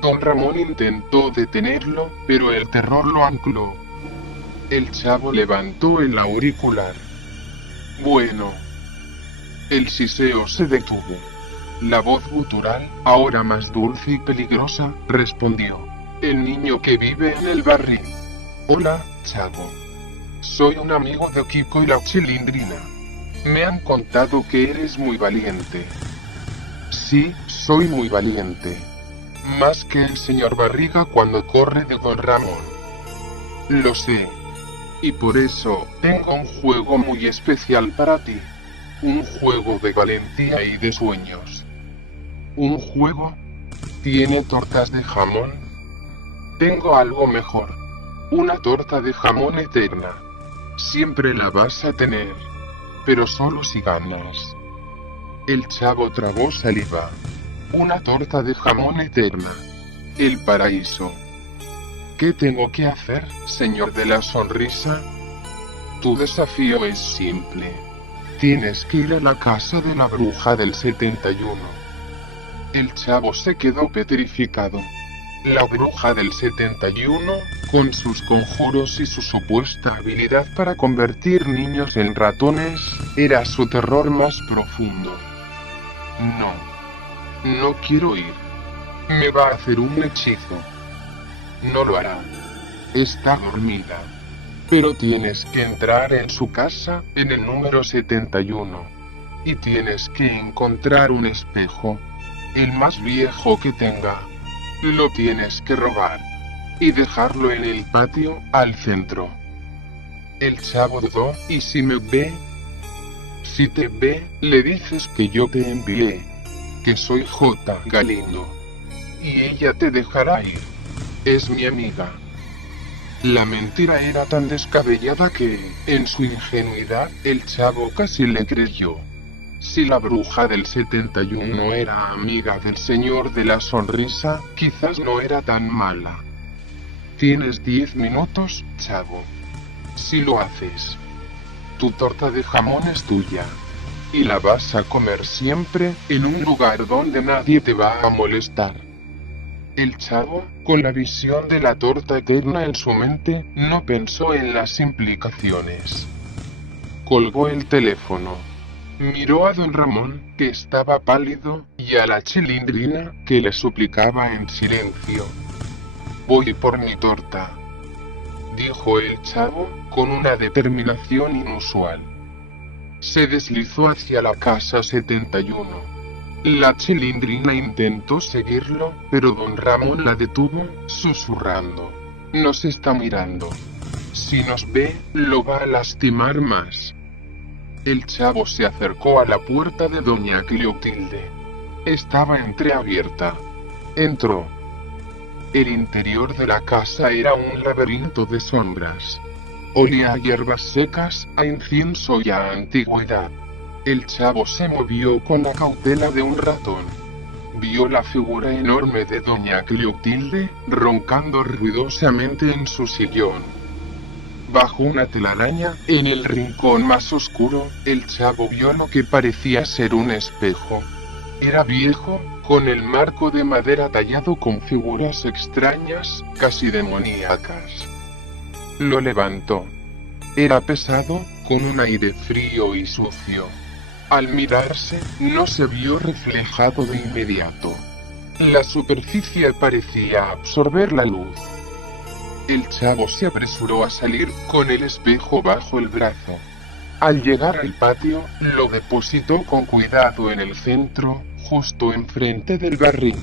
Don Ramón intentó detenerlo, pero el terror lo ancló. El chavo levantó el auricular. Bueno. El siseo se detuvo. La voz gutural, ahora más dulce y peligrosa, respondió. El niño que vive en el barril. Hola, chavo. Soy un amigo de Kiko y la Chilindrina. Me han contado que eres muy valiente. Sí, soy muy valiente. Más que el señor Barriga cuando corre de don Ramón. Lo sé. Y por eso, tengo un juego muy especial para ti. Un juego de valentía y de sueños. ¿Un juego? ¿Tiene tortas de jamón? Tengo algo mejor. Una torta de jamón eterna. Siempre la vas a tener. Pero solo si ganas. El chavo tragó saliva. Una torta de jamón eterna. El paraíso. ¿Qué tengo que hacer, señor de la sonrisa? Tu desafío es simple. Tienes que ir a la casa de la bruja del 71. El chavo se quedó petrificado. La bruja del 71, con sus conjuros y su supuesta habilidad para convertir niños en ratones, era su terror más profundo. No quiero ir. Me va a hacer un hechizo. No lo hará. Está dormida. Pero tienes que entrar en su casa, en el número 71. Y tienes que encontrar un espejo. El más viejo que tenga. Lo tienes que robar. Y dejarlo en el patio, al centro. El chavo dudó, ¿y si me ve? Si te ve, le dices que yo te envié. Que soy J. Galindo. Y ella te dejará ir. Es mi amiga. La mentira era tan descabellada que, en su ingenuidad, el chavo casi le creyó. Si la bruja del 71 era amiga del señor de la sonrisa, quizás no era tan mala. Tienes 10 minutos, chavo. Si lo haces, tu torta de jamón es tuya. Y la vas a comer siempre, en un lugar donde nadie te va a molestar. El chavo, con la visión de la torta eterna en su mente, no pensó en las implicaciones. Colgó el teléfono. Miró a don Ramón, que estaba pálido, y a la Chilindrina, que le suplicaba en silencio. Voy por mi torta, dijo el chavo, con una determinación inusual. Se deslizó hacia la casa 71. La Chilindrina intentó seguirlo, pero don Ramón la detuvo, susurrando. Nos está mirando. Si nos ve, lo va a lastimar más. El chavo se acercó a la puerta de doña Cleotilde. Estaba entreabierta. Entró. El interior de la casa era un laberinto de sombras. Olía a hierbas secas, a incienso y a antigüedad. El chavo se movió con la cautela de un ratón. Vio la figura enorme de doña Cleotilde, roncando ruidosamente en su sillón. Bajo una telaraña, en el rincón más oscuro, el chavo vio lo que parecía ser un espejo. Era viejo, con el marco de madera tallado con figuras extrañas, casi demoníacas. Lo levantó. Era pesado, con un aire frío y sucio. Al mirarse, no se vio reflejado de inmediato. La superficie parecía absorber la luz. El chavo se apresuró a salir, con el espejo bajo el brazo. Al llegar al patio, lo depositó con cuidado en el centro, justo enfrente del barril.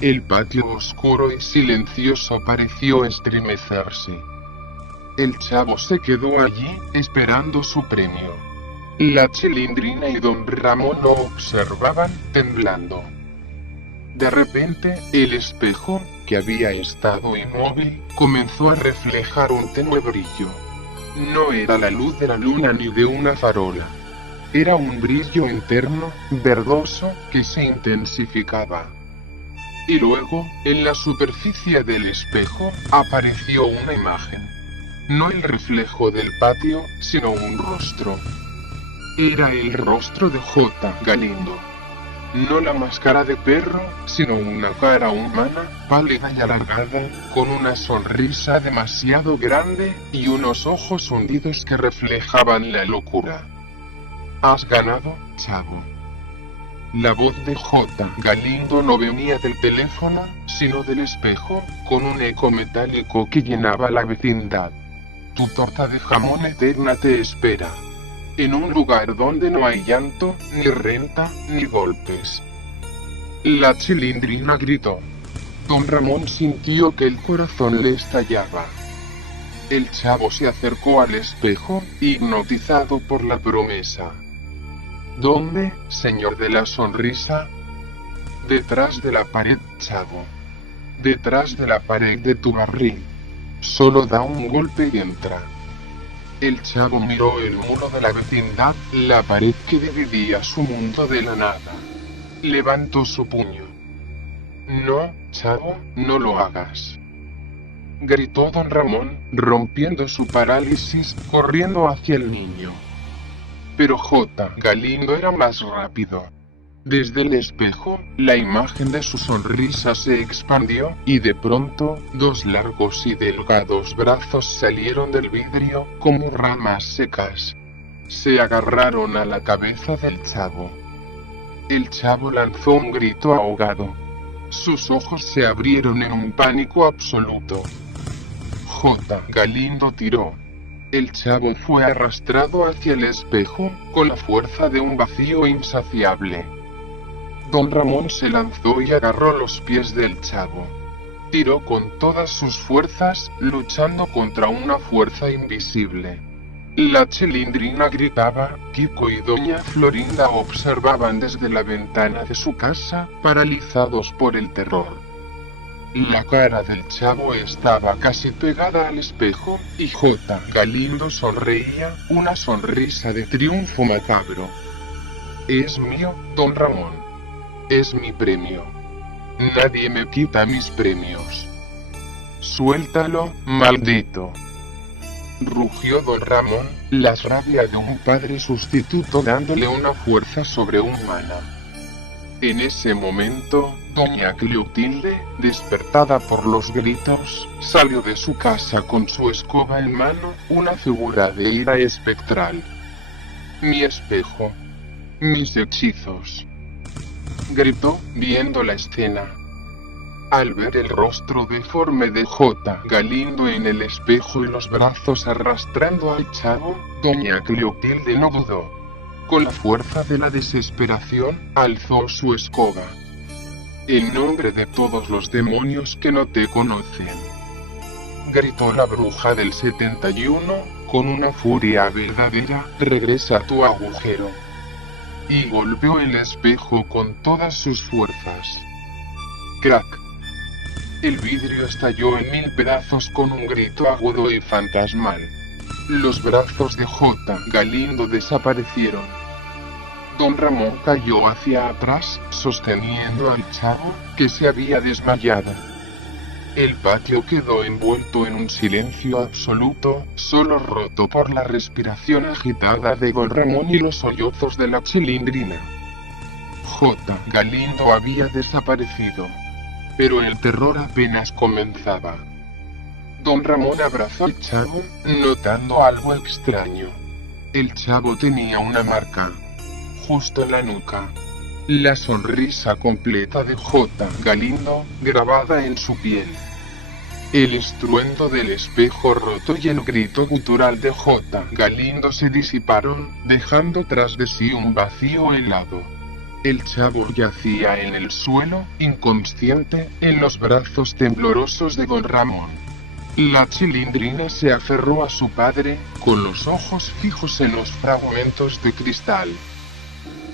El patio oscuro y silencioso pareció estremecerse. El chavo se quedó allí, esperando su premio. La Chilindrina y don Ramón lo observaban, temblando. De repente, el espejo, que había estado inmóvil, comenzó a reflejar un tenue brillo. No era la luz de la luna ni de una farola. Era un brillo interno, verdoso, que se intensificaba. Y luego, en la superficie del espejo, apareció una imagen. No el reflejo del patio, sino un rostro. Era el rostro de J. Galindo. No la máscara de perro, sino una cara humana, pálida y alargada, con una sonrisa demasiado grande y unos ojos hundidos que reflejaban la locura. Has ganado, chavo. La voz de J. Galindo no venía del teléfono, sino del espejo, con un eco metálico que llenaba la vecindad. Tu torta de jamón eterna te espera. En un lugar donde no hay llanto, ni renta, ni golpes. La Chilindrina gritó. Don Ramón sintió que el corazón le estallaba. El chavo se acercó al espejo, hipnotizado por la promesa. ¿Dónde, señor de la sonrisa? Detrás de la pared, chavo. Detrás de la pared de tu barril. Solo da un golpe y entra. El chavo miró el muro de la vecindad, la pared que dividía su mundo de la nada. Levantó su puño. No, chavo, no lo hagas. Gritó don Ramón, rompiendo su parálisis, corriendo hacia el niño. Pero J. Galindo era más rápido. Desde el espejo, la imagen de su sonrisa se expandió, y de pronto, dos largos y delgados brazos salieron del vidrio, como ramas secas. Se agarraron a la cabeza del chavo. El chavo lanzó un grito ahogado. Sus ojos se abrieron en un pánico absoluto. J. Galindo tiró. El chavo fue arrastrado hacia el espejo, con la fuerza de un vacío insaciable. Don Ramón se lanzó y agarró los pies del chavo. Tiró con todas sus fuerzas, luchando contra una fuerza invisible. La Chilindrina gritaba, Kiko y doña Florinda observaban desde la ventana de su casa, paralizados por el terror. La cara del chavo estaba casi pegada al espejo, y J. Galindo sonreía, una sonrisa de triunfo macabro. Es mío, don Ramón. Es mi premio. Nadie me quita mis premios. Suéltalo, maldito. Rugió don Ramón, la rabia de un padre sustituto dándole una fuerza sobrehumana. En ese momento, doña Cleotilde, despertada por los gritos, salió de su casa con su escoba en mano, una figura de ira espectral. Mi espejo. Mis hechizos. Gritó, viendo la escena. Al ver el rostro deforme de J. Galindo en el espejo y los brazos arrastrando al chavo, doña Cleotilde no dudó. Con la fuerza de la desesperación, alzó su escoba. En nombre de todos los demonios que no te conocen. Gritó la bruja del 71, con una furia verdadera, regresa a tu agujero. Y golpeó el espejo con todas sus fuerzas. Crack. El vidrio estalló en 1000 pedazos con un grito agudo y fantasmal. Los brazos de J. Galindo desaparecieron. Don Ramón cayó hacia atrás, sosteniendo al chavo, que se había desmayado. El patio quedó envuelto en un silencio absoluto, solo roto por la respiración agitada de don Ramón y los sollozos de la Chilindrina. J. Galindo había desaparecido. Pero el terror apenas comenzaba. Don Ramón abrazó al chavo, notando algo extraño. El chavo tenía una marca, justo en la nuca. La sonrisa completa de J. Galindo, grabada en su piel. El estruendo del espejo roto y el grito gutural de J. Galindo se disiparon, dejando tras de sí un vacío helado. El chavo yacía en el suelo, inconsciente, en los brazos temblorosos de don Ramón. La Chilindrina se aferró a su padre, con los ojos fijos en los fragmentos de cristal.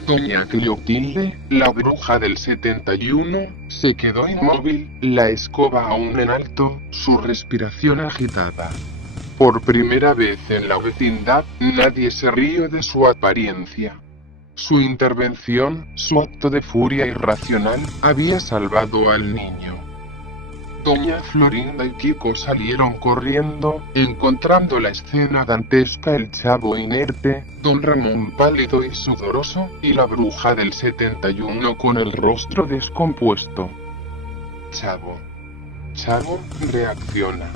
Doña Cleotilde, la bruja del 71, se quedó inmóvil, la escoba aún en alto, su respiración agitada. Por primera vez en la vecindad, nadie se rió de su apariencia. Su intervención, su acto de furia irracional, había salvado al niño. Doña Florinda y Kiko salieron corriendo, encontrando la escena dantesca: el chavo inerte, don Ramón pálido y sudoroso, y la bruja del 71 con el rostro descompuesto. Chavo. Chavo, reacciona.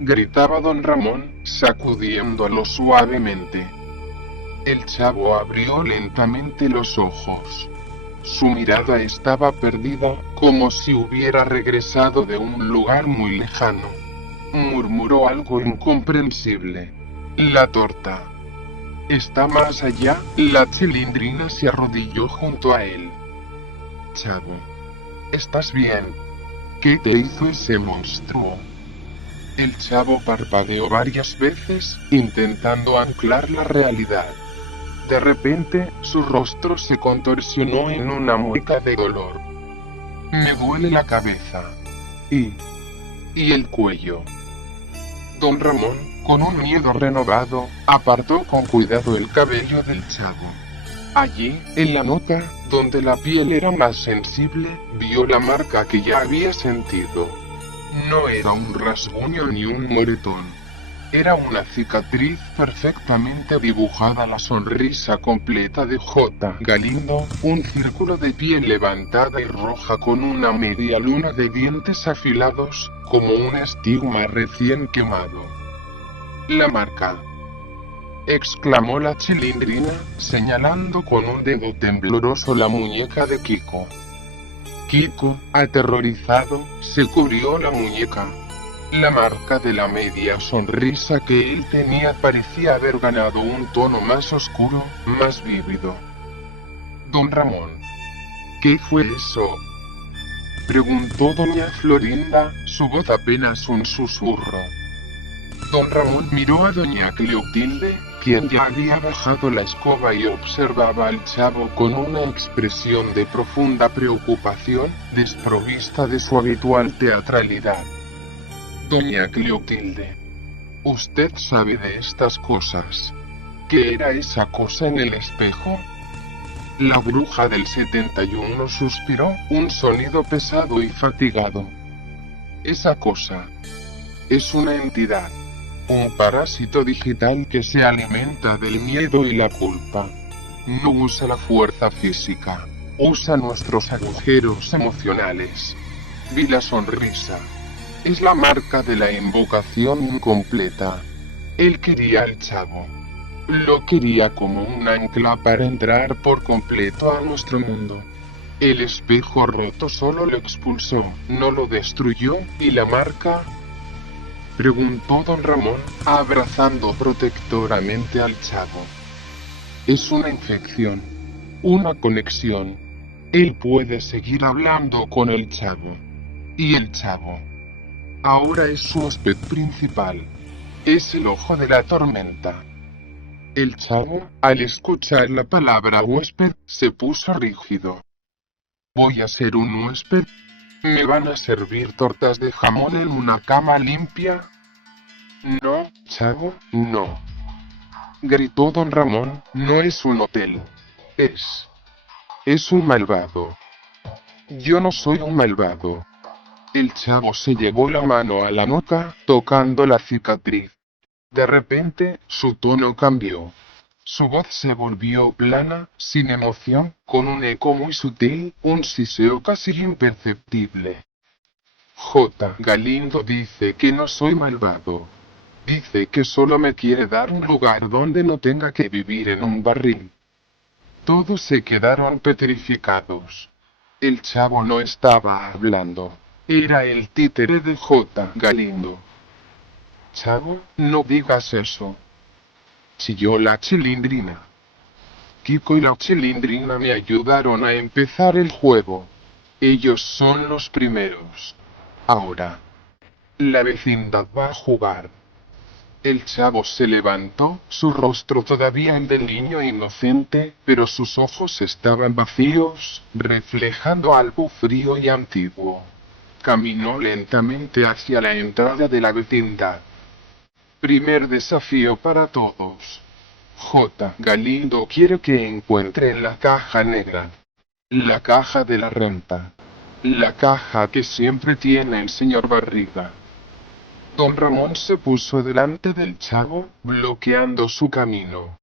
Gritaba don Ramón, sacudiéndolo suavemente. El chavo abrió lentamente los ojos. Su mirada estaba perdida, como si hubiera regresado de un lugar muy lejano. Murmuró algo incomprensible. La torta. Está más allá. La Chilindrina se arrodilló junto a él. Chavo. ¿Estás bien? ¿Qué te hizo ese monstruo? El chavo parpadeó varias veces, intentando anclar la realidad. De repente, su rostro se contorsionó en una mueca de dolor. Me duele la cabeza. Y el cuello. Don Ramón, con un miedo renovado, apartó con cuidado el cabello del chavo. Allí, en la nuca, donde la piel era más sensible, vio la marca que ya había sentido. No era un rasguño ni un moretón. Era una cicatriz perfectamente dibujada, la sonrisa completa de J. Galindo, un círculo de piel levantada y roja con una media luna de dientes afilados, como un estigma recién quemado. La marca, exclamó la Chilindrina, señalando con un dedo tembloroso la muñeca de Kiko. Kiko, aterrorizado, se cubrió la muñeca. La marca de la media sonrisa que él tenía parecía haber ganado un tono más oscuro, más vívido. Don Ramón. ¿Qué fue eso? Preguntó doña Florinda, su voz apenas un susurro. Don Ramón miró a doña Cleotilde, quien ya había bajado la escoba y observaba al chavo con una expresión de profunda preocupación, desprovista de su habitual teatralidad. Doña Cleotilde. ¿Usted sabe de estas cosas? ¿Qué era esa cosa en el espejo? La bruja del 71 suspiró, un sonido pesado y fatigado. Esa cosa es una entidad, un parásito digital que se alimenta del miedo y la culpa. No usa la fuerza física, usa nuestros agujeros emocionales. Vi la sonrisa. Es la marca de la invocación incompleta. Él quería al chavo. Lo quería como un ancla para entrar por completo a nuestro mundo. El espejo roto solo lo expulsó, no lo destruyó, y la marca, preguntó don Ramón, abrazando protectoramente al chavo. Es una infección, una conexión. Él puede seguir hablando con el chavo. Y el chavo ahora es su huésped principal. Es el ojo de la tormenta. El chavo, al escuchar la palabra huésped, se puso rígido. ¿Voy a ser un huésped? ¿Me van a servir tortas de jamón en una cama limpia? No, chavo, no. Gritó don Ramón, no es un hotel. Es un malvado. Yo no soy un malvado. El chavo se llevó la mano a la nuca, tocando la cicatriz. De repente, su tono cambió. Su voz se volvió plana, sin emoción, con un eco muy sutil, un siseo casi imperceptible. J. Galindo dice que no soy malvado. Dice que solo me quiere dar un lugar donde no tenga que vivir en un barril. Todos se quedaron petrificados. El chavo no estaba hablando. Era el títere de J. Galindo. Chavo, no digas eso. Chilló la Chilindrina. Kiko y la Chilindrina me ayudaron a empezar el juego. Ellos son los primeros. Ahora, la vecindad va a jugar. El chavo se levantó, su rostro todavía el del niño inocente, pero sus ojos estaban vacíos, reflejando algo frío y antiguo. Caminó lentamente hacia la entrada de la vecindad. Primer desafío para todos. J. Galindo quiere que encuentre la caja negra. La caja de la renta. La caja que siempre tiene el señor Barriga. Don Ramón se puso delante del chavo, bloqueando su camino.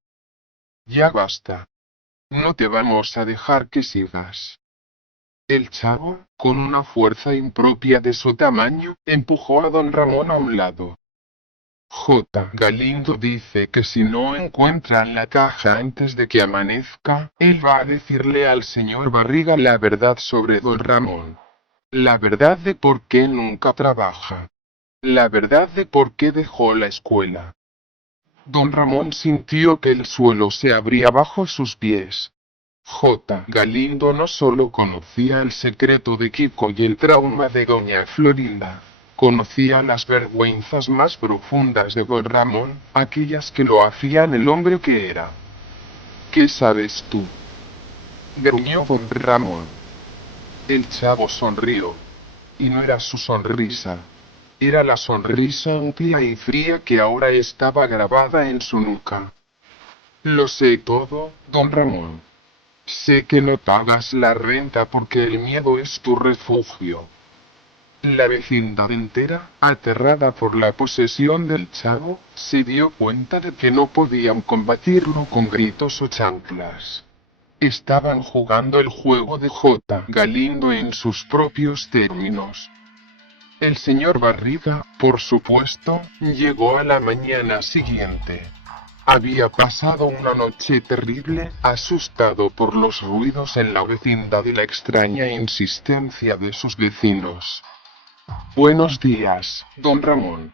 Ya basta. No te vamos a dejar que sigas. El chavo, con una fuerza impropia de su tamaño, empujó a don Ramón a un lado. J. Galindo dice que si no encuentran la caja antes de que amanezca, él va a decirle al señor Barriga la verdad sobre don Ramón. La verdad de por qué nunca trabaja. La verdad de por qué dejó la escuela. Don Ramón sintió que el suelo se abría bajo sus pies. J. Galindo no solo conocía el secreto de Kiko y el trauma de doña Florinda, conocía las vergüenzas más profundas de don Ramón, aquellas que lo hacían el hombre que era. ¿Qué sabes tú? Gruñó don Ramón. El chavo sonrió. Y no era su sonrisa. Era la sonrisa amplia y fría que ahora estaba grabada en su nuca. Lo sé todo, don Ramón. Sé que no pagas la renta porque el miedo es tu refugio. La vecindad entera, aterrada por la posesión del chavo, se dio cuenta de que no podían combatirlo con gritos o chanclas. Estaban jugando el juego de J. Galindo en sus propios términos. El señor Barriga, por supuesto, llegó a la mañana siguiente. Había pasado una noche terrible, asustado por los ruidos en la vecindad y la extraña insistencia de sus vecinos. Buenos días, don Ramón.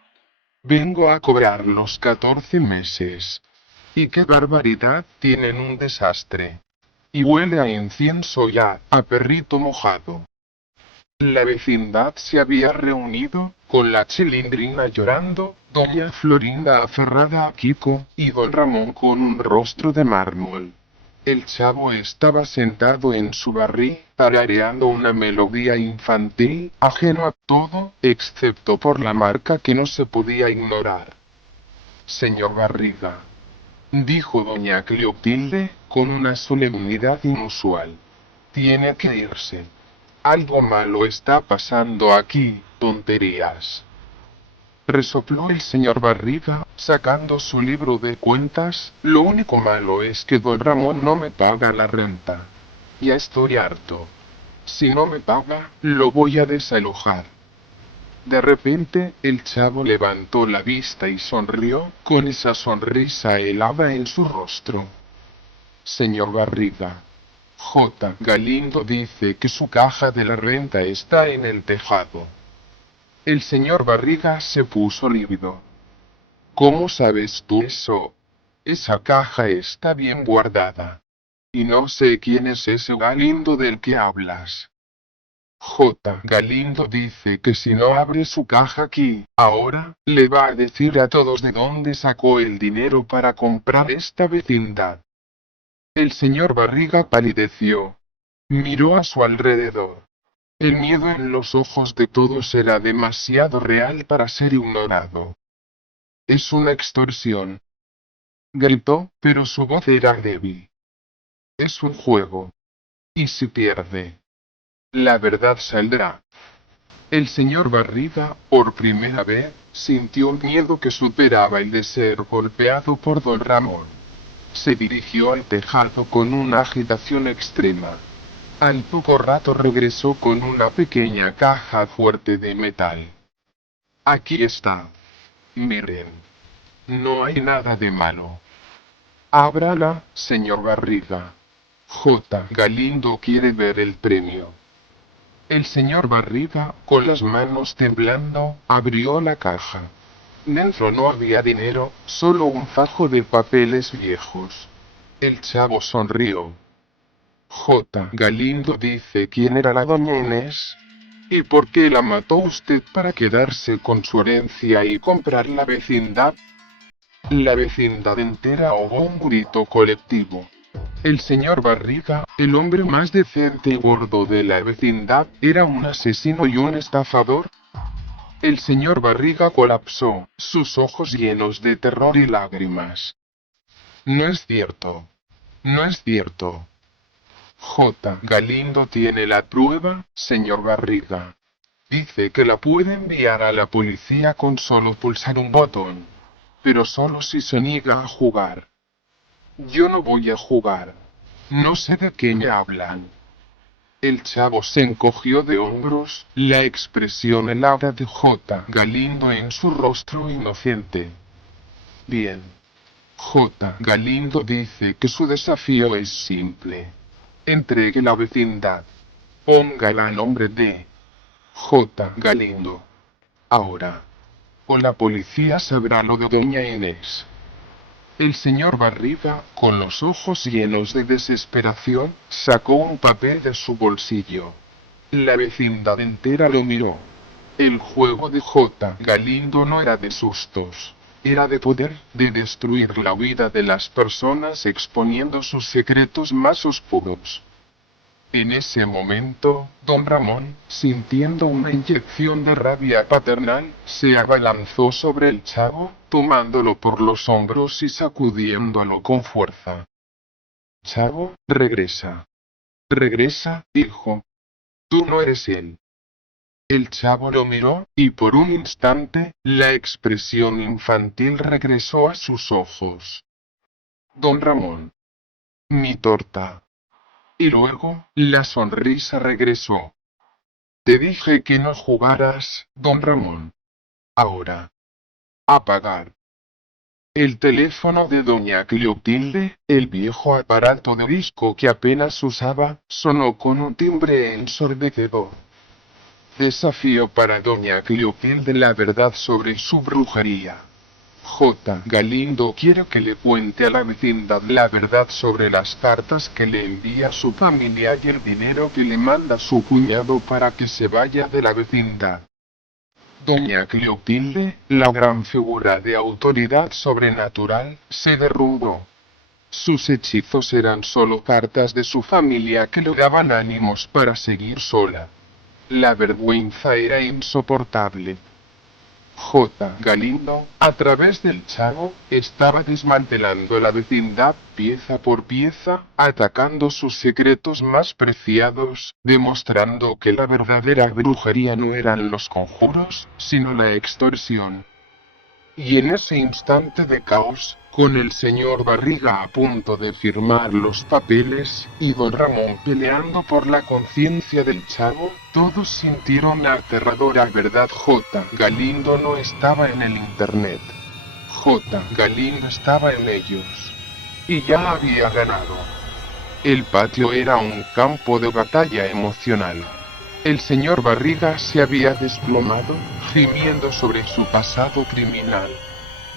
Vengo a cobrar los 14 meses. Y qué barbaridad, tienen un desastre. Y huele a incienso ya, a perrito mojado. La vecindad se había reunido, con la Chilindrina llorando, doña Florinda aferrada a Kiko, y don Ramón con un rostro de mármol. El chavo estaba sentado en su barril, tarareando una melodía infantil, ajeno a todo, excepto por la marca que no se podía ignorar. Señor Barriga, dijo doña Cleotilde, con una solemnidad inusual. Tiene que irse. Algo malo está pasando aquí, tonterías. Resopló el señor Barriga, sacando su libro de cuentas. Lo único malo es que don Ramón no me paga la renta. Ya estoy harto. Si no me paga, lo voy a desalojar. De repente, el chavo levantó la vista y sonrió, con esa sonrisa helada en su rostro. Señor Barriga, J. Galindo dice que su caja de la renta está en el tejado. El señor Barriga se puso lívido. ¿Cómo sabes tú eso? Esa caja está bien guardada. Y no sé quién es ese Galindo del que hablas. J. Galindo dice que si no abre su caja aquí, ahora, le va a decir a todos de dónde sacó el dinero para comprar esta vecindad. El señor Barriga palideció. Miró a su alrededor. El miedo en los ojos de todos era demasiado real para ser ignorado. Es una extorsión. Gritó, pero su voz era débil. Es un juego. ¿Y si pierde? La verdad saldrá. El señor Barriga, por primera vez, sintió un miedo que superaba el de ser golpeado por don Ramón. Se dirigió al tejado con una agitación extrema. Al poco rato regresó con una pequeña caja fuerte de metal. Aquí está. Miren. No hay nada de malo. Ábrala, señor Barriga. J. Galindo quiere ver el premio. El señor Barriga, con las manos temblando, abrió la caja. Dentro no había dinero, solo un fajo de papeles viejos. El chavo sonrió. J. Galindo dice quién era la doña Inés. ¿Y por qué la mató usted para quedarse con su herencia y comprar la vecindad? La vecindad entera ahogó un grito colectivo. El señor Barriga, el hombre más decente y gordo de la vecindad, era un asesino y un estafador. El señor Barriga colapsó, sus ojos llenos de terror y lágrimas. No es cierto. No es cierto. J. Galindo tiene la prueba, señor Barriga. Dice que la puede enviar a la policía con solo pulsar un botón. Pero solo si se niega a jugar. Yo no voy a jugar. No sé de qué me hablan. El chavo se encogió de hombros, la expresión helada de J. Galindo en su rostro inocente. Bien. J. Galindo dice que su desafío es simple. Entregue la vecindad. Póngala a nombre de J. Galindo. Ahora. O la policía sabrá lo de doña Inés. El señor Barriga, con los ojos llenos de desesperación, sacó un papel de su bolsillo. La vecindad entera lo miró. El juego de J. Galindo no era de sustos. Era de poder, de destruir la vida de las personas exponiendo sus secretos más oscuros. En ese momento, don Ramón, sintiendo una inyección de rabia paternal, se abalanzó sobre el chavo, tomándolo por los hombros y sacudiéndolo con fuerza. Chavo, regresa. Regresa, hijo. Tú no eres él. El chavo lo miró, y por un instante, la expresión infantil regresó a sus ojos. Don Ramón. Mi torta. Y luego, la sonrisa regresó. Te dije que no jugaras, don Ramón. Ahora. Apagar. El teléfono de doña Cleotilde, el viejo aparato de disco que apenas usaba, sonó con un timbre ensordecedor. Desafío para doña Cleotilde la verdad sobre su brujería. J. Galindo quiere que le cuente a la vecindad la verdad sobre las cartas que le envía su familia y el dinero que le manda su cuñado para que se vaya de la vecindad. Doña Cleotilde, la gran figura de autoridad sobrenatural, se derrumbó. Sus hechizos eran solo cartas de su familia que le daban ánimos para seguir sola. La vergüenza era insoportable. J. Galindo, a través del chavo, estaba desmantelando la vecindad pieza por pieza, atacando sus secretos más preciados, demostrando que la verdadera brujería no eran los conjuros, sino la extorsión. Y en ese instante de caos, con el señor Barriga a punto de firmar los papeles, y don Ramón peleando por la conciencia del chavo, todos sintieron la aterradora verdad. J. Galindo no estaba en el internet. J. Galindo estaba en ellos. Y ya había ganado. El patio era un campo de batalla emocional. El señor Barriga se había desplomado, gimiendo sobre su pasado criminal.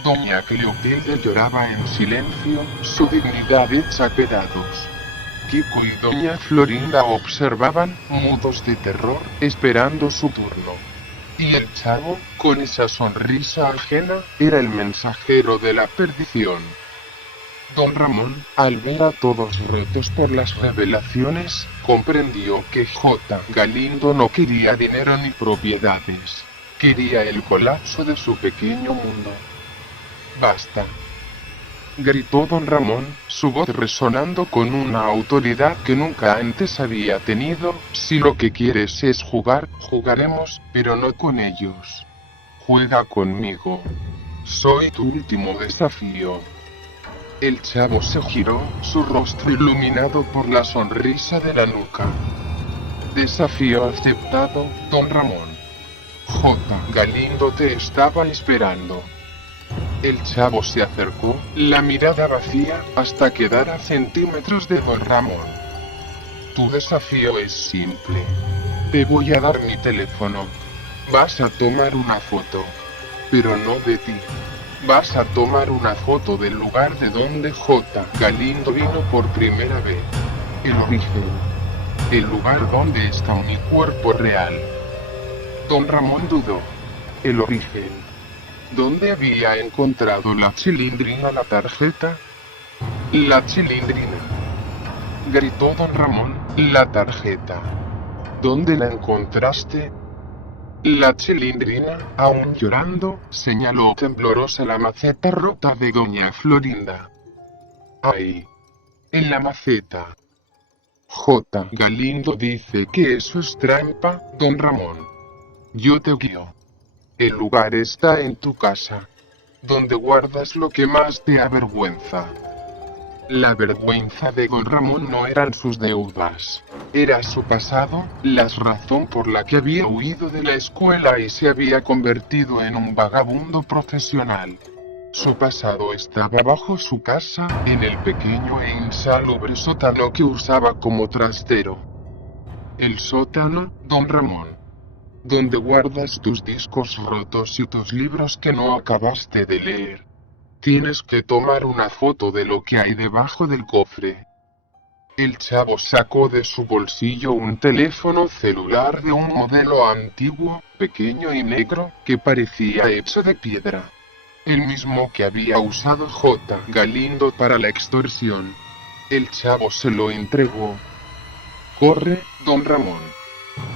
Doña Cleotilde lloraba en silencio, su dignidad hecha pedazos. Kiko y doña Florinda observaban, mudos de terror, esperando su turno. Y el chavo, con esa sonrisa ajena, era el mensajero de la perdición. Don Ramón, al ver a todos rotos por las revelaciones, comprendió que J. Galindo no quería dinero ni propiedades. Quería el colapso de su pequeño mundo. Basta. Gritó don Ramón, su voz resonando con una autoridad que nunca antes había tenido. Si lo que quieres es jugar, jugaremos, pero no con ellos. Juega conmigo. Soy tu último desafío. El chavo se giró, su rostro iluminado por la sonrisa de la nuca. Desafío aceptado, don Ramón. J. Galindo te estaba esperando. El chavo se acercó, la mirada vacía, hasta quedar a centímetros de don Ramón. Tu desafío es simple. Te voy a dar mi teléfono. Vas a tomar una foto. Pero no de ti. Vas a tomar una foto del lugar de donde J. Galindo vino por primera vez. El origen. El lugar donde está mi cuerpo real. Don Ramón dudó. El origen. ¿Dónde había encontrado la Chilindrina la tarjeta? La Chilindrina, gritó don Ramón, la tarjeta. ¿Dónde la encontraste? La Chilindrina, aún llorando, señaló temblorosa la maceta rota de doña Florinda. ¡Ay! En la maceta. J. Galindo dice que eso es trampa, don Ramón. Yo te guío. El lugar está en tu casa, donde guardas lo que más te avergüenza. La vergüenza de don Ramón no eran sus deudas, era su pasado, la razón por la que había huido de la escuela y se había convertido en un vagabundo profesional. Su pasado estaba bajo su casa, en el pequeño e insalubre sótano que usaba como trastero. El sótano, don Ramón, donde guardas tus discos rotos y tus libros que no acabaste de leer. Tienes que tomar una foto de lo que hay debajo del cofre. El chavo sacó de su bolsillo un teléfono celular de un modelo antiguo, pequeño y negro, que parecía hecho de piedra. El mismo que había usado J. Galindo para la extorsión. El chavo se lo entregó. Corre, don Ramón.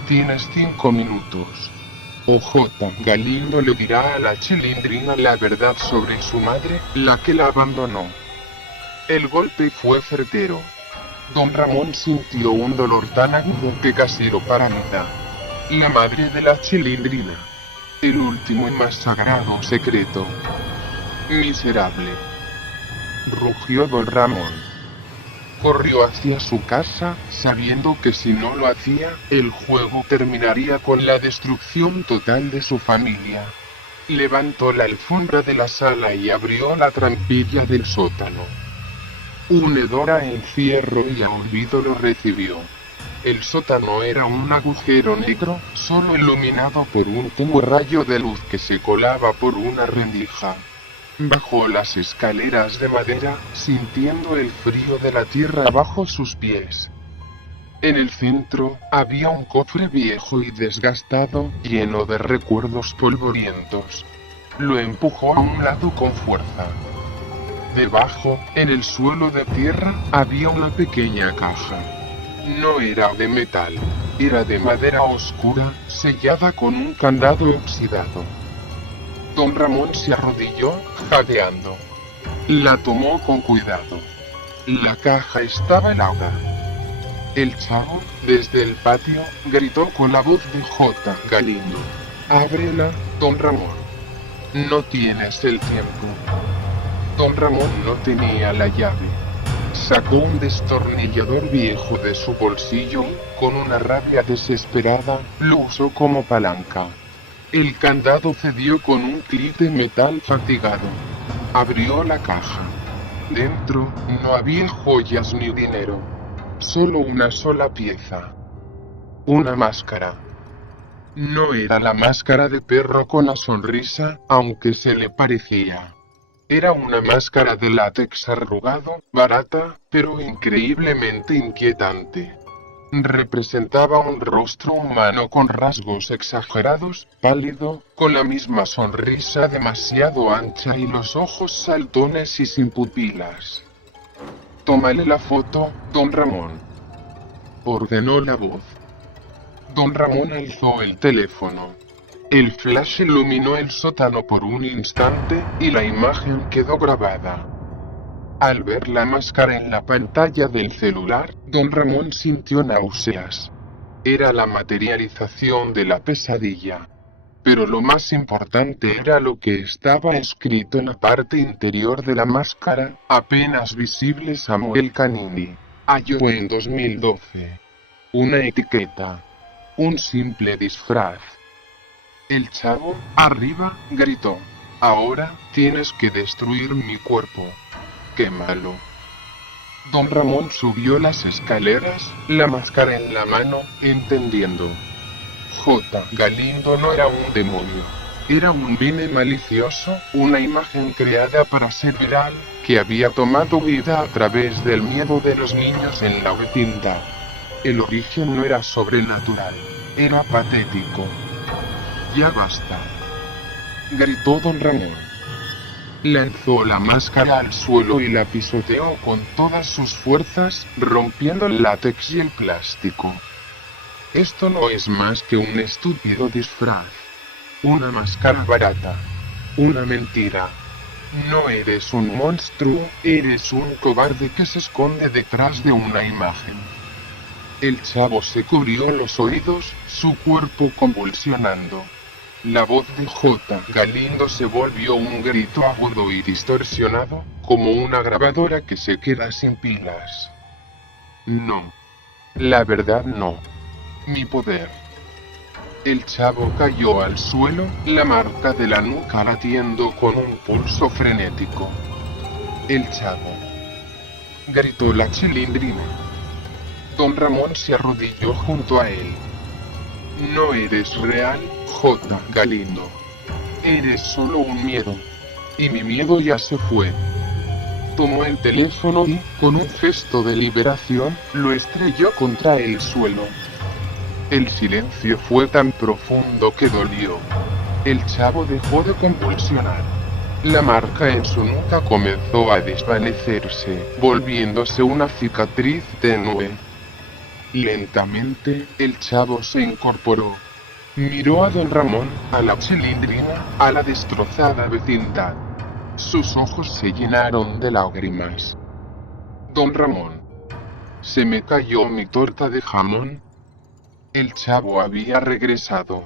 Tienes 5 minutos. O J. Galindo le dirá a la Chilindrina la verdad sobre su madre, la que la abandonó. El golpe fue certero. Don Ramón sintió un dolor tan agudo que casi lo paraliza. La madre de la Chilindrina. El último y más sagrado secreto. Miserable. Rugió don Ramón. Corrió hacia su casa, sabiendo que si no lo hacía, el juego terminaría con la destrucción total de su familia. Levantó la alfombra de la sala y abrió la trampilla del sótano. Un hedor a encierro y a olvido lo recibió. El sótano era un agujero negro, solo iluminado por un tenue rayo de luz que se colaba por una rendija. Bajó las escaleras de madera, sintiendo el frío de la tierra bajo sus pies. En el centro, había un cofre viejo y desgastado, lleno de recuerdos polvorientos. Lo empujó a un lado con fuerza. Debajo, en el suelo de tierra, había una pequeña caja. No era de metal, era de madera oscura, sellada con un candado oxidado. Don Ramón se arrodilló, jadeando. La tomó con cuidado. La caja estaba helada. El chavo, desde el patio, gritó con la voz de J. Galindo. «Ábrela, don Ramón. No tienes el tiempo». Don Ramón no tenía la llave. Sacó un destornillador viejo de su bolsillo y, con una rabia desesperada, lo usó como palanca. El candado cedió con un clic de metal fatigado. Abrió la caja. Dentro no había joyas ni dinero. Solo una sola pieza. Una máscara. No era la máscara de perro con la sonrisa, aunque se le parecía. Era una máscara de látex arrugado, barata, pero increíblemente inquietante. Representaba un rostro humano con rasgos exagerados, pálido, con la misma sonrisa demasiado ancha y los ojos saltones y sin pupilas. «Tómale la foto, don Ramón», ordenó la voz. Don Ramón alzó el teléfono. El flash iluminó el sótano por un instante, y la imagen quedó grabada. Al ver la máscara en la pantalla del celular, don Ramón sintió náuseas. Era la materialización de la pesadilla. Pero lo más importante era lo que estaba escrito en la parte interior de la máscara, apenas visible: Samuel Canini. Halló en 2012. Una etiqueta. Un simple disfraz. El chavo, arriba, gritó. «Ahora, tienes que destruir mi cuerpo. Quémalo». Don Ramón subió las escaleras, la máscara en la mano, entendiendo. J. Galindo no era un demonio. Era un vine malicioso, una imagen creada para ser viral, que había tomado vida a través del miedo de los niños en la vecindad. El origen no era sobrenatural, era patético. Ya basta. gritó don Ramón. Lanzó la máscara al suelo y la pisoteó con todas sus fuerzas, rompiendo el látex y el plástico. Esto no es más que un estúpido disfraz. Una máscara barata. Una mentira. No eres un monstruo, eres un cobarde que se esconde detrás de una imagen. El chavo se cubrió los oídos, su cuerpo convulsionando. La voz de J. Galindo se volvió un grito agudo y distorsionado, como una grabadora que se queda sin pilas. No. La verdad no. Mi poder. El chavo cayó al suelo, la marca de la nuca latiendo con un pulso frenético. El chavo. Gritó la Chilindrina. Don Ramón se arrodilló junto a él. No eres real, J. Galindo. Eres solo un miedo. Y mi miedo ya se fue. Tomó el teléfono y, con un gesto de liberación, lo estrelló contra el suelo. El silencio fue tan profundo que dolió. El chavo dejó de convulsionar. La marca en su nuca comenzó a desvanecerse, volviéndose una cicatriz tenue. Lentamente, el chavo se incorporó. Miró a don Ramón, a la Chilindrina, a la destrozada vecindad. Sus ojos se llenaron de lágrimas. Don Ramón. Se me cayó mi torta de jamón. El chavo había regresado.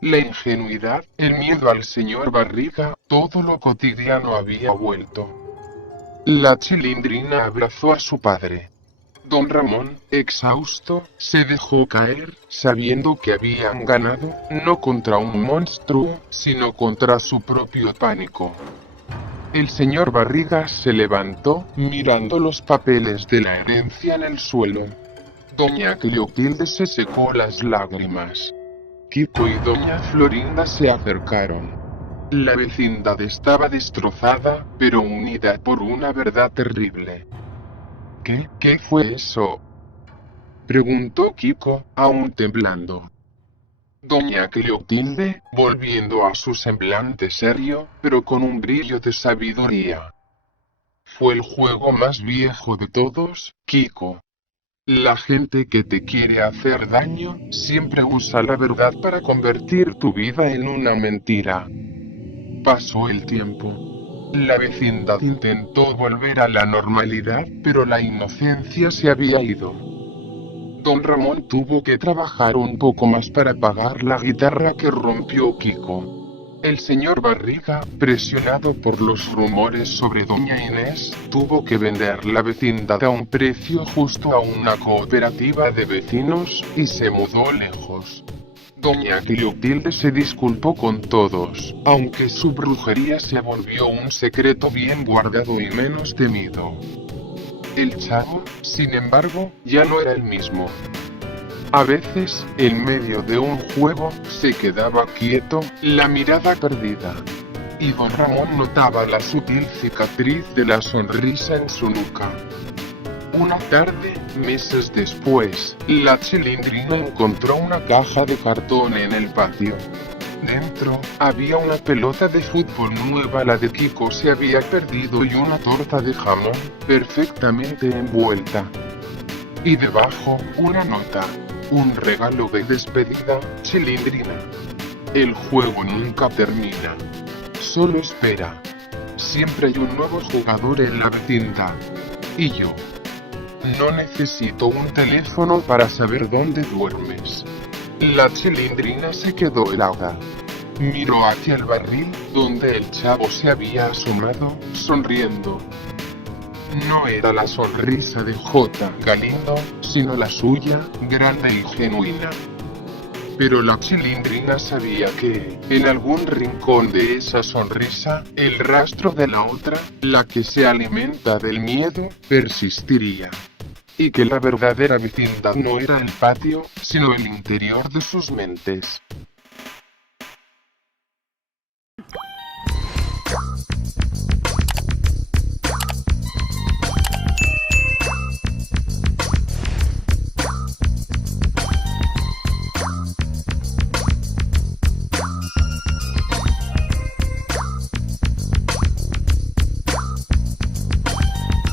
La ingenuidad, el miedo al señor Barriga, todo lo cotidiano había vuelto. La Chilindrina abrazó a su padre. Don Ramón, exhausto, se dejó caer, sabiendo que habían ganado, no contra un monstruo, sino contra su propio pánico. El señor Barriga se levantó, mirando los papeles de la herencia en el suelo. Doña Cleotilde se secó las lágrimas. Kiko y doña Florinda se acercaron. La vecindad estaba destrozada, pero unida por una verdad terrible. ¿Qué fue eso?, preguntó Kiko, aún temblando. Doña Cleotilde, volviendo a su semblante serio, pero con un brillo de sabiduría. Fue el juego más viejo de todos, Kiko. La gente que te quiere hacer daño, siempre usa la verdad para convertir tu vida en una mentira. Pasó el tiempo. La vecindad intentó volver a la normalidad, pero la inocencia se había ido. Don Ramón tuvo que trabajar un poco más para pagar la guitarra que rompió Kiko. El señor Barriga, presionado por los rumores sobre doña Inés, tuvo que vender la vecindad a un precio justo a una cooperativa de vecinos, y se mudó lejos. Doña Cleotilde se disculpó con todos, aunque su brujería se volvió un secreto bien guardado y menos temido. El chavo, sin embargo, ya no era el mismo. A veces, en medio de un juego, se quedaba quieto, la mirada perdida. Y don Ramón notaba la sutil cicatriz de la sonrisa en su nuca. Una tarde, meses después, la Chilindrina encontró una caja de cartón en el patio. Dentro, había una pelota de fútbol nueva, la de Kiko se había perdido, y una torta de jamón, perfectamente envuelta. Y debajo, una nota. Un regalo de despedida, Chilindrina. El juego nunca termina. Solo espera. Siempre hay un nuevo jugador en la vecindad. Y yo. No necesito un teléfono para saber dónde duermes. La Chilindrina se quedó helada. Miró hacia el barril, donde el chavo se había asomado, sonriendo. No era la sonrisa de J. Galindo, sino la suya, grande y genuina. Pero la Chilindrina sabía que, en algún rincón de esa sonrisa, el rastro de la otra, la que se alimenta del miedo, persistiría. Y que la verdadera vecindad no era el patio, sino el interior de sus mentes.